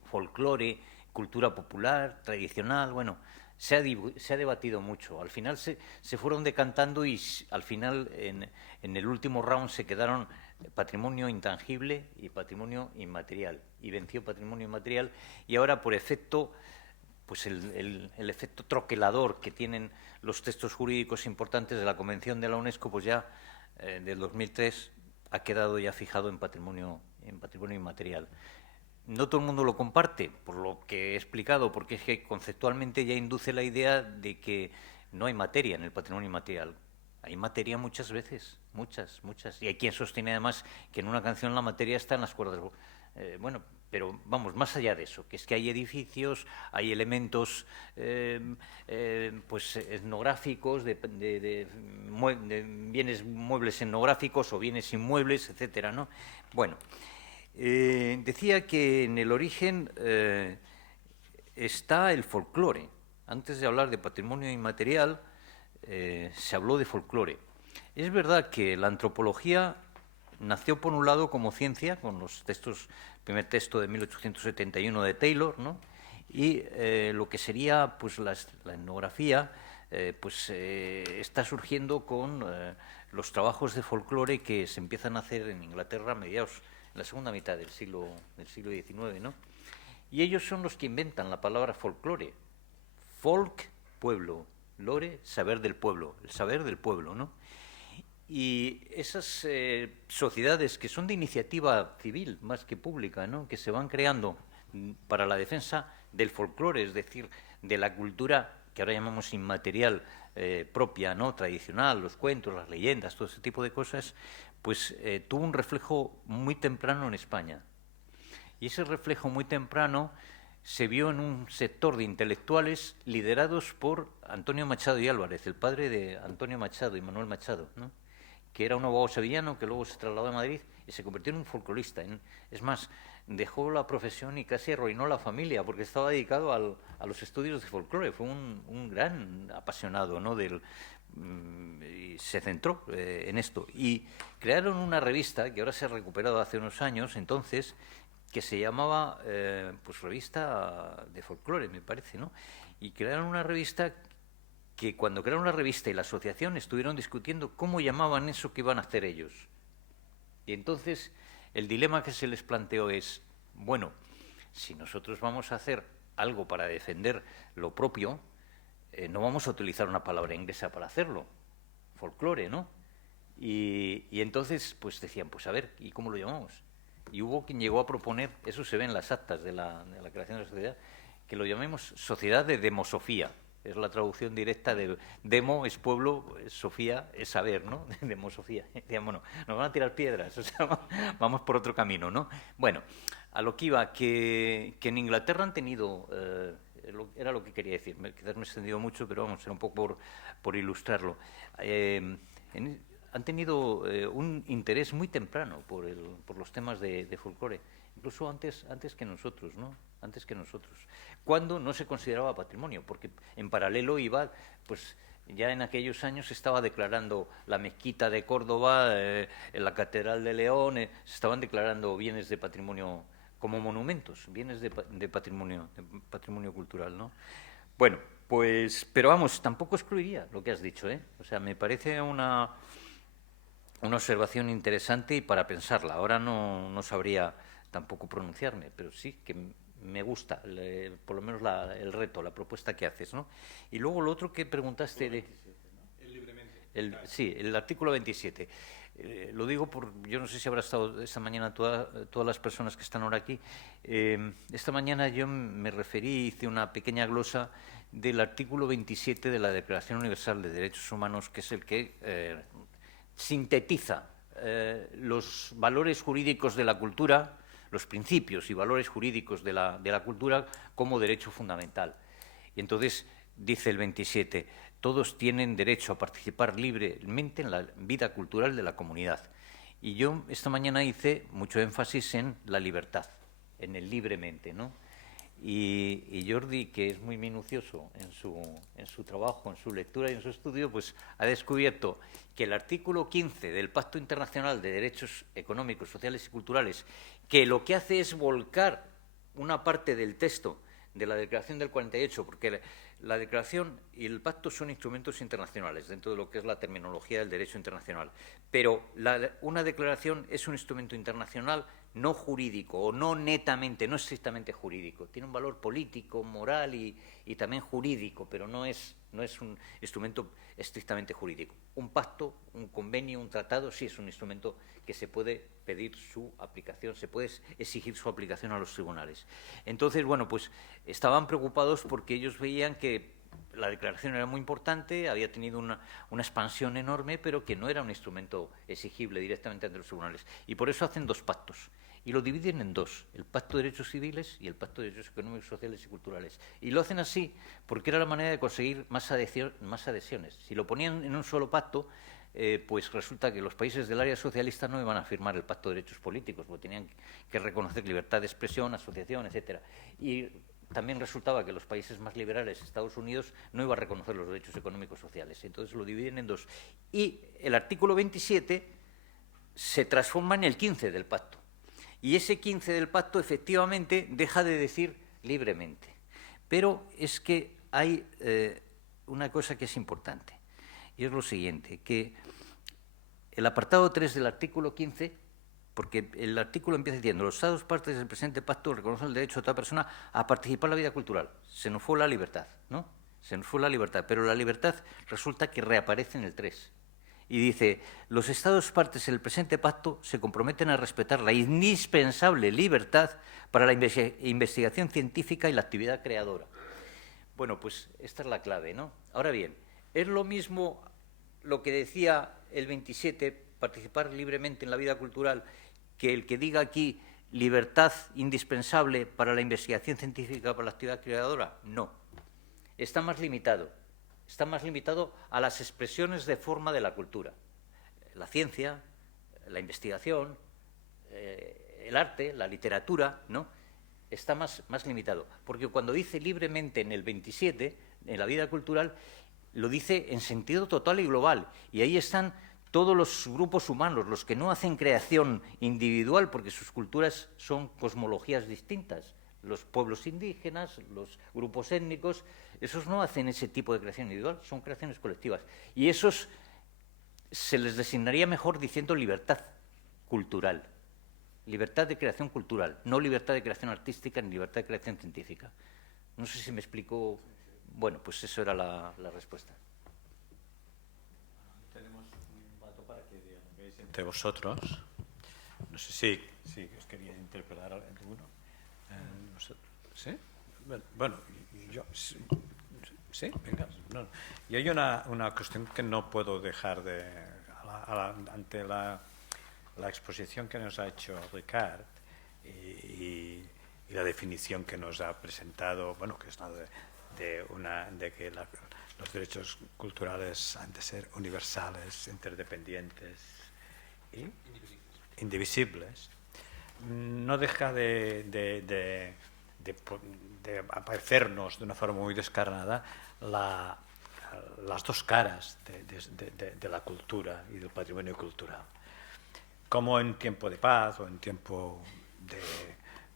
folclore, cultura popular, tradicional, bueno, se ha debatido mucho. Al final se fueron decantando y al final en el último round se quedaron patrimonio intangible y patrimonio inmaterial, y venció patrimonio inmaterial, y ahora por efecto... pues el efecto troquelador que tienen los textos jurídicos importantes de la Convención de la UNESCO, pues ya del 2003 ha quedado ya fijado en patrimonio inmaterial. No todo el mundo lo comparte, por lo que he explicado, porque es que conceptualmente ya induce la idea de que no hay materia en el patrimonio inmaterial. Hay materia muchas veces, muchas, y hay quien sostiene además que en una canción la materia está en las cuerdas. Pero vamos, más allá de eso, que es que hay edificios, hay elementos etnográficos, de bienes muebles etnográficos o bienes inmuebles, etcétera, ¿no? Bueno, decía que en el origen está el folclore. Antes de hablar de patrimonio inmaterial, se habló de folclore. Es verdad que la antropología nació por un lado como ciencia, con los textos, el primer texto de 1871 de Taylor, ¿no? Y lo que sería pues la etnografía está surgiendo con los trabajos de folclore que se empiezan a hacer en Inglaterra a mediados, en la segunda mitad del siglo XIX, ¿no? Y ellos son los que inventan la palabra folclore. Folk, pueblo, lore, saber del pueblo, el saber del pueblo, ¿no? Y esas sociedades que son de iniciativa civil más que pública, ¿no?, que se van creando para la defensa del folclore, es decir, de la cultura que ahora llamamos inmaterial propia, ¿no?, tradicional, los cuentos, las leyendas, todo ese tipo de cosas, pues tuvo un reflejo muy temprano en España. Y ese reflejo muy temprano se vio en un sector de intelectuales liderados por Antonio Machado y Álvarez, el padre de Antonio Machado y Manuel Machado, ¿no? Que era un abogado sevillano que luego se trasladó a Madrid y se convirtió en un folclorista. Es más, dejó la profesión y casi arruinó la familia porque estaba dedicado a los estudios de folclore. Fue un gran apasionado, ¿no? Y se centró en esto. Y crearon una revista que ahora se ha recuperado hace unos años, entonces, que se llamaba pues Revista de Folclore, me parece, ¿no? Y crearon una revista que cuando crearon la revista y la asociación estuvieron discutiendo cómo llamaban eso que iban a hacer ellos. Y entonces el dilema que se les planteó es, bueno, si nosotros vamos a hacer algo para defender lo propio, no vamos a utilizar una palabra inglesa para hacerlo, folclore, ¿no? Y entonces pues decían, pues a ver, ¿y cómo lo llamamos? Y hubo quien llegó a proponer, eso se ve en las actas de la creación de la sociedad, que lo llamemos Sociedad de Demosofía. Es la traducción directa de demo es pueblo, Sofía es saber, ¿no? Demosofía. Decían, bueno, nos van a tirar piedras, o sea, vamos por otro camino, ¿no? Bueno, a lo que iba, que en Inglaterra han tenido, era lo que quería decir, quizás me he extendido mucho, pero vamos, era un poco por ilustrarlo. Han tenido un interés muy temprano por los temas de folclore, incluso antes que nosotros, ¿no? Antes que nosotros, cuando no se consideraba patrimonio, porque en paralelo iba, pues ya en aquellos años se estaba declarando la mezquita de Córdoba, la Catedral de León, se estaban declarando bienes de patrimonio como monumentos, bienes de patrimonio cultural, ¿no? Bueno, pues, pero vamos, tampoco excluiría lo que has dicho, ¿eh? O sea, me parece una observación interesante y para pensarla. Ahora no sabría tampoco pronunciarme, pero sí que me gusta, por lo menos el reto, la propuesta que haces, ¿no? Y luego lo otro que preguntaste de... El libremente. Sí, el artículo 27. Lo digo yo no sé si habrá estado esta mañana todas las personas que están ahora aquí. Esta mañana yo me referí, hice una pequeña glosa del artículo 27 de la Declaración Universal de Derechos Humanos, que es el que sintetiza los valores jurídicos de la cultura, los principios y valores jurídicos de la cultura como derecho fundamental. Y entonces dice el 27, todos tienen derecho a participar libremente en la vida cultural de la comunidad. Y yo esta mañana hice mucho énfasis en la libertad, en el libremente, ¿no? Y Jordi, que es muy minucioso en su trabajo, en su lectura y en su estudio, pues ha descubierto que el artículo 15 del Pacto Internacional de Derechos Económicos, Sociales y Culturales, que lo que hace es volcar una parte del texto de la Declaración del 48, porque la Declaración y el Pacto son instrumentos internacionales dentro de lo que es la terminología del derecho internacional, pero una declaración es un instrumento internacional no jurídico o no estrictamente jurídico. Tiene un valor político, moral y también jurídico, pero no es un instrumento estrictamente jurídico. Un pacto, un convenio, un tratado sí es un instrumento que se puede pedir su aplicación, se puede exigir su aplicación a los tribunales. Entonces, bueno, pues estaban preocupados porque ellos veían que la declaración era muy importante, había tenido una expansión enorme, pero que no era un instrumento exigible directamente ante los tribunales. Y por eso hacen dos pactos. Y lo dividen en dos, el Pacto de Derechos Civiles y el Pacto de Derechos Económicos, Sociales y Culturales. Y lo hacen así porque era la manera de conseguir más adhesiones. Si lo ponían en un solo pacto, pues resulta que los países del área socialista no iban a firmar el Pacto de Derechos Políticos, porque tenían que reconocer libertad de expresión, asociación, etcétera. Y también resultaba que los países más liberales, Estados Unidos, no iba a reconocer los derechos económicos sociales. Entonces lo dividen en dos. Y el artículo 27 se transforma en el 15 del pacto. Y ese 15 del pacto efectivamente deja de decir libremente. Pero es que hay una cosa que es importante, y es lo siguiente, que el apartado 3 del artículo 15, porque el artículo empieza diciendo, los Estados partes del presente pacto reconocen el derecho de otra persona a participar en la vida cultural. Se nos fue la libertad, ¿no? Se nos fue la libertad, pero la libertad resulta que reaparece en el 3. Y dice, los Estados partes en el presente pacto se comprometen a respetar la indispensable libertad para la investigación científica y la actividad creadora. Bueno, pues esta es la clave, ¿no? Ahora bien, es lo mismo lo que decía el 27, participar libremente en la vida cultural, que el que diga aquí libertad indispensable para la investigación científica, para la actividad creadora? No. Está más limitado a las expresiones de forma de la cultura. La ciencia, la investigación, el arte, la literatura, ¿no? Está más limitado. Porque cuando dice libremente en el 27, en la vida cultural, lo dice en sentido total y global. Y ahí están todos los grupos humanos, los que no hacen creación individual, porque sus culturas son cosmologías distintas. Los pueblos indígenas, los grupos étnicos, esos no hacen ese tipo de creación individual, son creaciones colectivas. Y esos se les designaría mejor diciendo libertad cultural. Libertad de creación cultural, no libertad de creación artística ni libertad de creación científica. No sé si me explico. Bueno, pues eso era la respuesta. Tenemos un rato para que digáis entre vosotros. No sé si os quería interpelar alguno. ¿Sí? Bueno, yo... ¿Sí? Venga. No. Y hay una cuestión que no puedo dejar de... ante la exposición que nos ha hecho Ricard y la definición que nos ha presentado, bueno, que es de que los derechos culturales han de ser universales, interdependientes y indivisibles, no deja de aparecernos de una forma muy descarnada las dos caras de la cultura y del patrimonio cultural. Como en tiempo de paz o en tiempo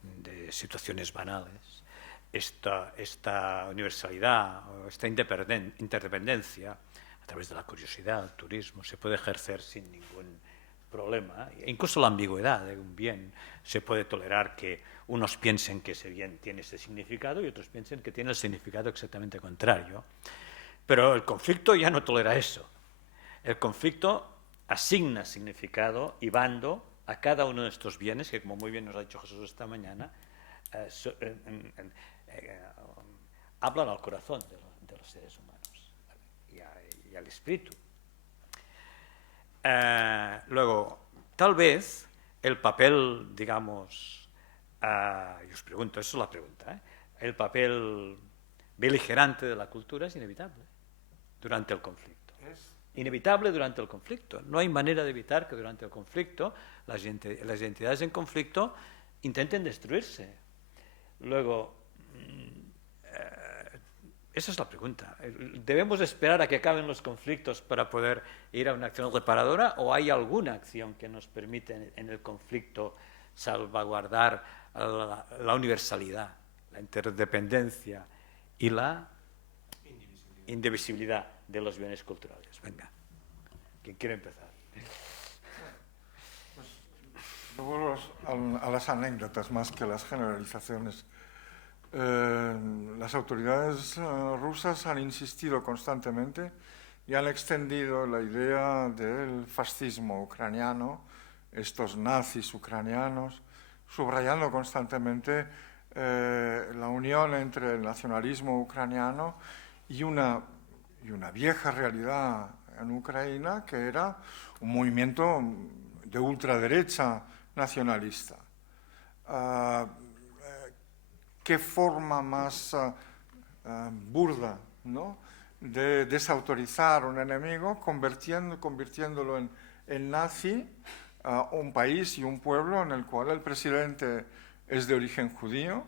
de situaciones banales, esta universalidad o esta interdependencia, a través de la curiosidad, el turismo, se puede ejercer sin ningún problema. E incluso la ambigüedad de un bien se puede tolerar, que unos piensen que ese bien tiene ese significado y otros piensen que tiene el significado exactamente contrario. Pero el conflicto ya no tolera eso. El conflicto asigna significado y bando a cada uno de estos bienes que, como muy bien nos ha dicho Jesús esta mañana, hablan al corazón de los seres humanos y al espíritu. Luego, tal vez el papel, digamos, y os pregunto, eso es la pregunta, el papel beligerante de la cultura es inevitable durante el conflicto. Inevitable durante el conflicto. No hay manera de evitar que durante el conflicto las entidades en conflicto intenten destruirse. Luego, esa es la pregunta. ¿Debemos esperar a que acaben los conflictos para poder ir a una acción reparadora, o hay alguna acción que nos permite en el conflicto salvaguardar la universalidad, la interdependencia y la indivisibilidad de los bienes culturales? Venga, ¿quién quiere empezar? Pues, a las anécdotas más que a las generalizaciones. Las autoridades rusas han insistido constantemente y han extendido la idea del fascismo ucraniano, estos nazis ucranianos, subrayando constantemente la unión entre el nacionalismo ucraniano y una vieja realidad en Ucrania, que era un movimiento de ultraderecha nacionalista. ¿Qué forma más burda, ¿no?, de desautorizar un enemigo convirtiéndolo en nazi un país y un pueblo en el cual el presidente es de origen judío,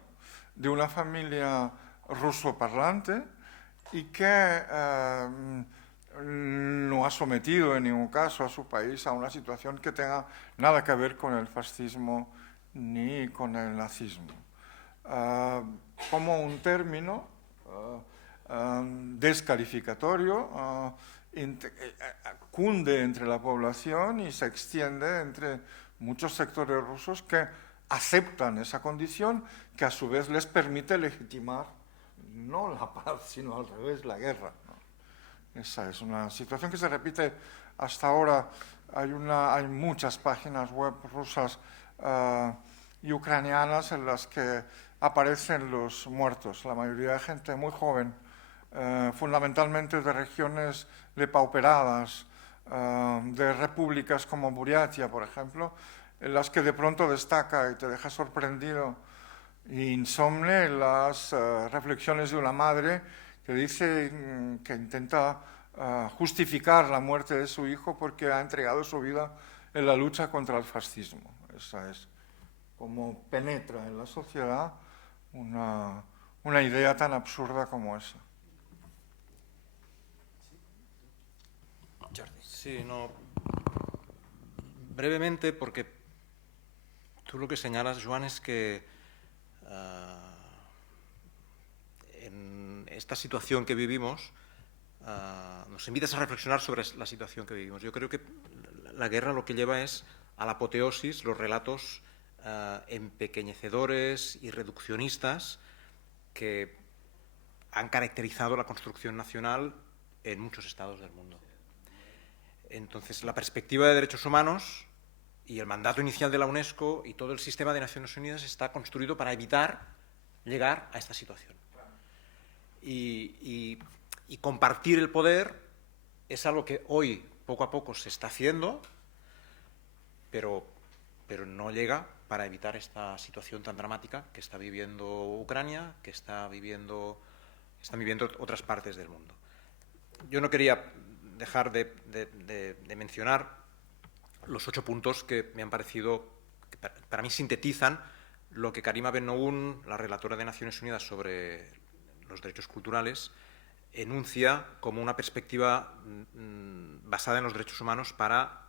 de una familia ruso-parlante, y que no ha sometido en ningún caso a su país a una situación que tenga nada que ver con el fascismo ni con el nazismo. Como un término descalificatorio cunde entre la población y se extiende entre muchos sectores rusos que aceptan esa condición, que a su vez les permite legitimar no la paz, sino al revés, la guerra, ¿no? Esa es una situación que se repite hasta ahora. Hay muchas páginas web rusas y ucranianas en las que aparecen los muertos, la mayoría de gente muy joven, fundamentalmente de regiones depauperadas, de repúblicas como Buriatia, por ejemplo, en las que de pronto destaca y te deja sorprendido e insomne las reflexiones de una madre que dice que intenta justificar la muerte de su hijo porque ha entregado su vida en la lucha contra el fascismo. Esa es como penetra en la sociedad una idea tan absurda como esa. Sí, no. Brevemente, porque tú lo que señalas, Joan, es que en esta situación que vivimos nos invitas a reflexionar sobre la situación que vivimos. Yo creo que la guerra lo que lleva es a la apoteosis los relatos empequeñecedores y reduccionistas que han caracterizado la construcción nacional en muchos estados del mundo. Entonces, la perspectiva de derechos humanos y el mandato inicial de la UNESCO y todo el sistema de Naciones Unidas está construido para evitar llegar a esta situación. Y compartir el poder es algo que hoy, poco a poco, se está haciendo, pero no llega para evitar esta situación tan dramática que está viviendo Ucrania, que están viviendo otras partes del mundo. Yo no quería dejar de mencionar los 8 puntos que me han parecido, que para mí sintetizan lo que Karima Ben-Noun, la relatora de Naciones Unidas sobre los derechos culturales, enuncia como una perspectiva basada en los derechos humanos para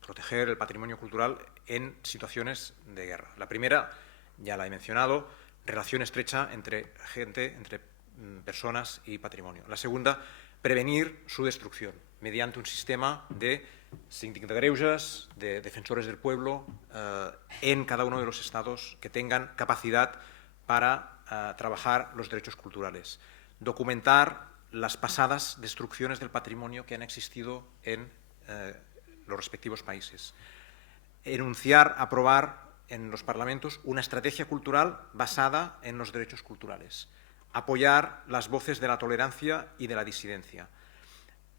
proteger el patrimonio cultural en situaciones de guerra. La primera, ya la he mencionado, relación estrecha entre gente, entre personas y patrimonio. La segunda, prevenir su destrucción mediante un sistema de síndic de greuges, de defensores del pueblo, en cada uno de los estados que tengan capacidad para trabajar los derechos culturales. Documentar las pasadas destrucciones del patrimonio que han existido en los respectivos países. Enunciar, aprobar en los parlamentos una estrategia cultural basada en los derechos culturales. Apoyar las voces de la tolerancia y de la disidencia.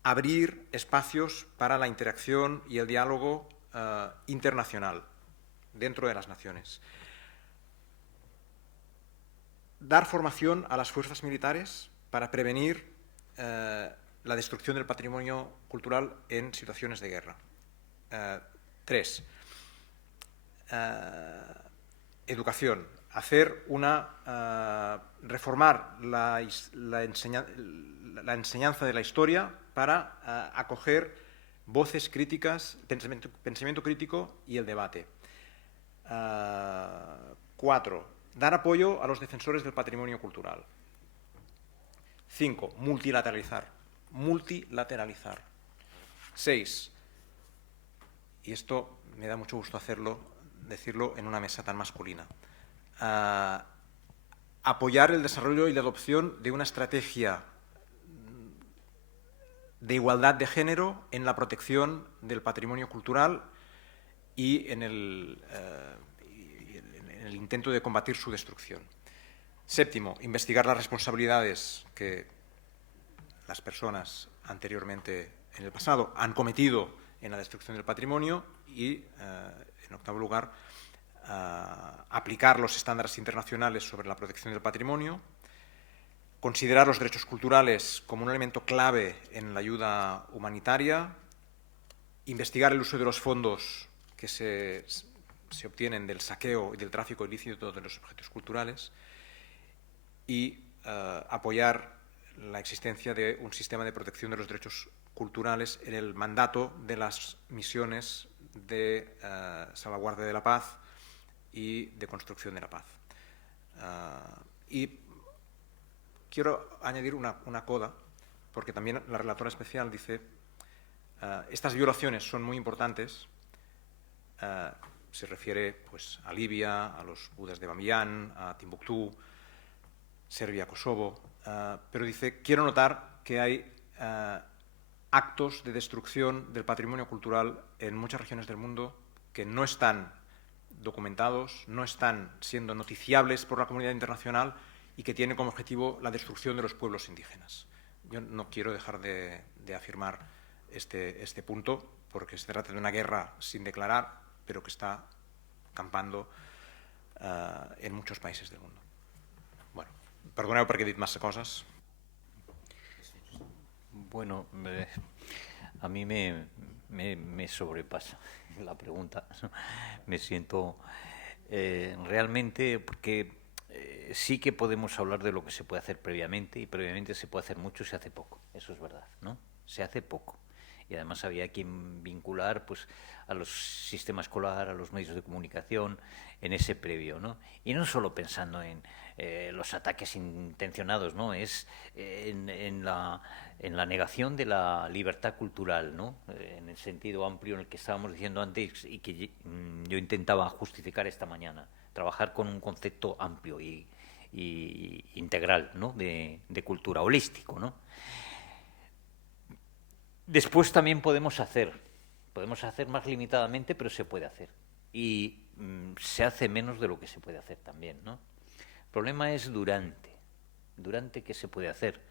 Abrir espacios para la interacción y el diálogo internacional dentro de las naciones. Dar formación a las fuerzas militares para prevenir la destrucción del patrimonio cultural en situaciones de guerra. 3. Educación. Reformar la enseñanza de la historia para acoger voces críticas, pensamiento crítico y el debate. 4. Dar apoyo a los defensores del patrimonio cultural. 5. Multilateralizar. 6. Y esto me da mucho gusto decirlo en una mesa tan masculina. Apoyar el desarrollo y la adopción de una estrategia de igualdad de género en la protección del patrimonio cultural y en el intento de combatir su destrucción. 7. Investigar las responsabilidades que las personas anteriormente, en el pasado, han cometido en la destrucción del patrimonio y, en 8. lugar, aplicar los estándares internacionales sobre la protección del patrimonio, considerar los derechos culturales como un elemento clave en la ayuda humanitaria, investigar el uso de los fondos que se obtienen del saqueo y del tráfico ilícito de los objetos culturales y apoyar la existencia de un sistema de protección de los derechos culturales en el mandato de las misiones de salvaguardia de la paz y de construcción de la paz. Y quiero añadir una coda, porque también la relatora especial dice estas violaciones son muy importantes, se refiere pues, a Libia, a los budas de Bamiyan, a Timbuktu, Serbia, Kosovo, pero dice, quiero notar que hay actos de destrucción del patrimonio cultural en muchas regiones del mundo que no están documentados, no están siendo noticiables por la comunidad internacional y que tienen como objetivo la destrucción de los pueblos indígenas. Yo no quiero dejar de afirmar este punto porque se trata de una guerra sin declarar pero que está campando en muchos países del mundo. Bueno, perdoneu perquè he dit massa coses. Bueno, a mí me sobrepasa la pregunta. Me siento realmente, porque sí que podemos hablar de lo que se puede hacer previamente, y previamente se puede hacer mucho, se hace poco, eso es verdad, ¿no? Se hace poco. Y además había que vincular pues, a los sistemas escolar, a los medios de comunicación, en ese previo, ¿no? Y no solo pensando en los ataques intencionados, ¿no? Es en la negación de la libertad cultural, ¿no? En el sentido amplio en el que estábamos diciendo antes y que yo intentaba justificar esta mañana. Trabajar con un concepto amplio y integral, ¿no? de cultura, holístico, ¿no? Después también podemos hacer más limitadamente, pero se puede hacer. Y se hace menos de lo que se puede hacer también, ¿no? El problema es durante qué se puede hacer.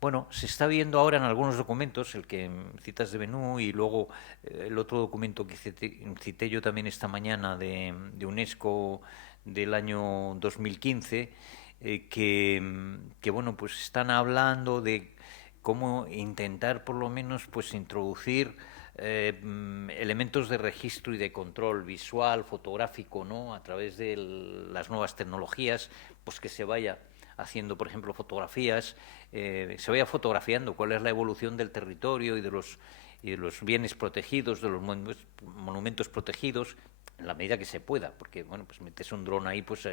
Bueno, se está viendo ahora en algunos documentos, el que citas de Benú y luego el otro documento que cité yo también esta mañana de UNESCO del año 2015, que bueno, pues están hablando de cómo intentar por lo menos pues introducir elementos de registro y de control visual, fotográfico, ¿no? A través de las nuevas tecnologías, pues que se vaya haciendo, por ejemplo, fotografías, se vaya fotografiando cuál es la evolución del territorio y de los bienes protegidos, de los monumentos protegidos, en la medida que se pueda, porque bueno, pues metes un dron ahí, pues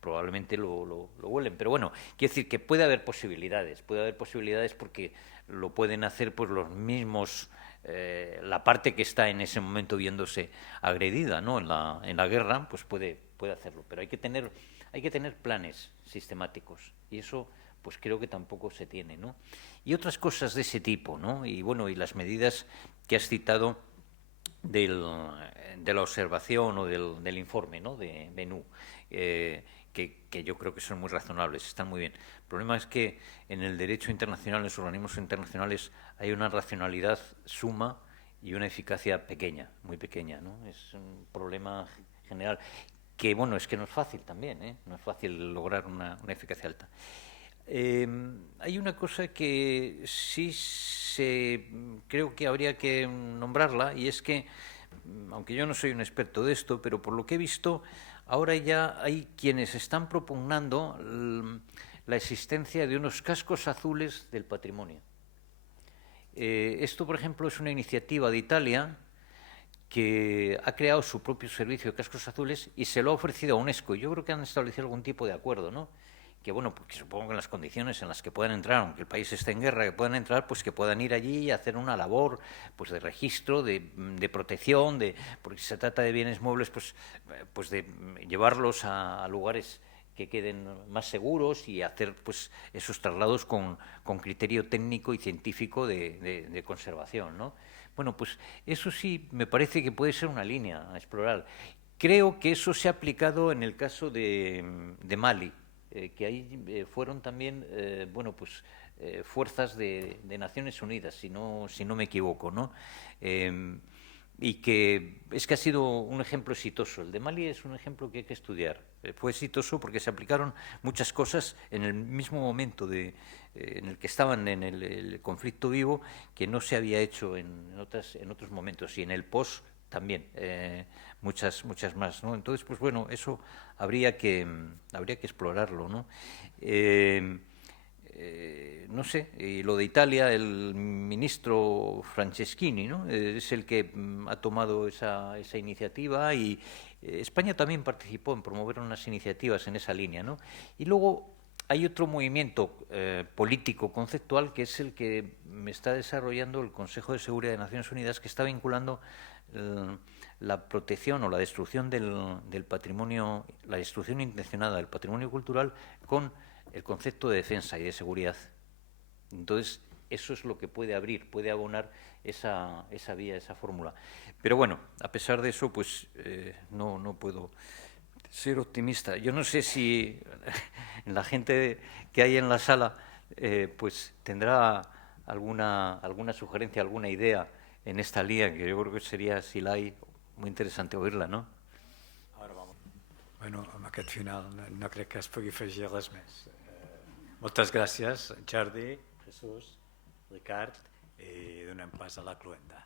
probablemente lo vuelen. Pero bueno, quiero decir que puede haber posibilidades porque lo pueden hacer pues los mismos, la parte que está en ese momento viéndose agredida, ¿no? en la guerra, pues puede hacerlo, pero hay que tener planes sistemáticos, y eso pues creo que tampoco se tiene, ¿no? Y otras cosas de ese tipo, ¿no? Y bueno, y las medidas que has citado de la observación o del informe, ¿no? de Benú, que yo creo que son muy razonables, están muy bien. El problema es que en el derecho internacional, en los organismos internacionales, hay una racionalidad suma y una eficacia pequeña, muy pequeña, ¿no? Es un problema general que, bueno, es que no es fácil también, ¿eh? No es fácil lograr una eficacia alta. Hay una cosa que sí creo que habría que nombrarla, y es que, aunque yo no soy un experto de esto, pero por lo que he visto, ahora ya hay quienes están propugnando la existencia de unos cascos azules del patrimonio. Esto, por ejemplo, es una iniciativa de Italia que ha creado su propio servicio de cascos azules y se lo ha ofrecido a UNESCO. Yo creo que han establecido algún tipo de acuerdo, ¿no? Que bueno, porque supongo que en las condiciones en las que puedan entrar, aunque el país esté en guerra, que puedan entrar, pues que puedan ir allí y hacer una labor pues de registro, de protección, porque si se trata de bienes muebles, pues de llevarlos a lugares que queden más seguros y hacer pues esos traslados con criterio técnico y científico de conservación, ¿no? Bueno, pues eso sí me parece que puede ser una línea a explorar. Creo que eso se ha aplicado en el caso de Mali, que ahí fueron también bueno, pues, fuerzas de Naciones Unidas, si no me equivoco, ¿no? Y que es que ha sido un ejemplo exitoso. El de Mali es un ejemplo que hay que estudiar. Fue exitoso porque se aplicaron muchas cosas en el mismo momento en el que estaban en el conflicto vivo, que no se había hecho en otros momentos, y en el post también muchas más, ¿no? Entonces, pues bueno, eso habría que explorarlo, ¿no? No sé, y lo de Italia, el ministro Franceschini, ¿no? Es el que ha tomado esa iniciativa, y España también participó en promover unas iniciativas en esa línea, ¿no? Y luego hay otro movimiento político conceptual, que es el que me está desarrollando el Consejo de Seguridad de Naciones Unidas, que está vinculando la protección o la destrucción del patrimonio, la destrucción intencionada del patrimonio cultural con el concepto de defensa y de seguridad. Entonces, eso es lo que puede abrir, puede abonar esa vía, esa fórmula. Pero bueno, a pesar de eso, pues no puedo ser optimista. Yo no sé si la gente que hay en la sala pues tendrá alguna sugerencia, alguna idea en esta línea, que yo creo que sería, si la hay, muy interesante oírla, ¿no? Bueno, amb aquest final no crec que es pugui afegir res més. Moltes gràcies, Jordi, Jesús, Ricard, i donem pas a la cloenda.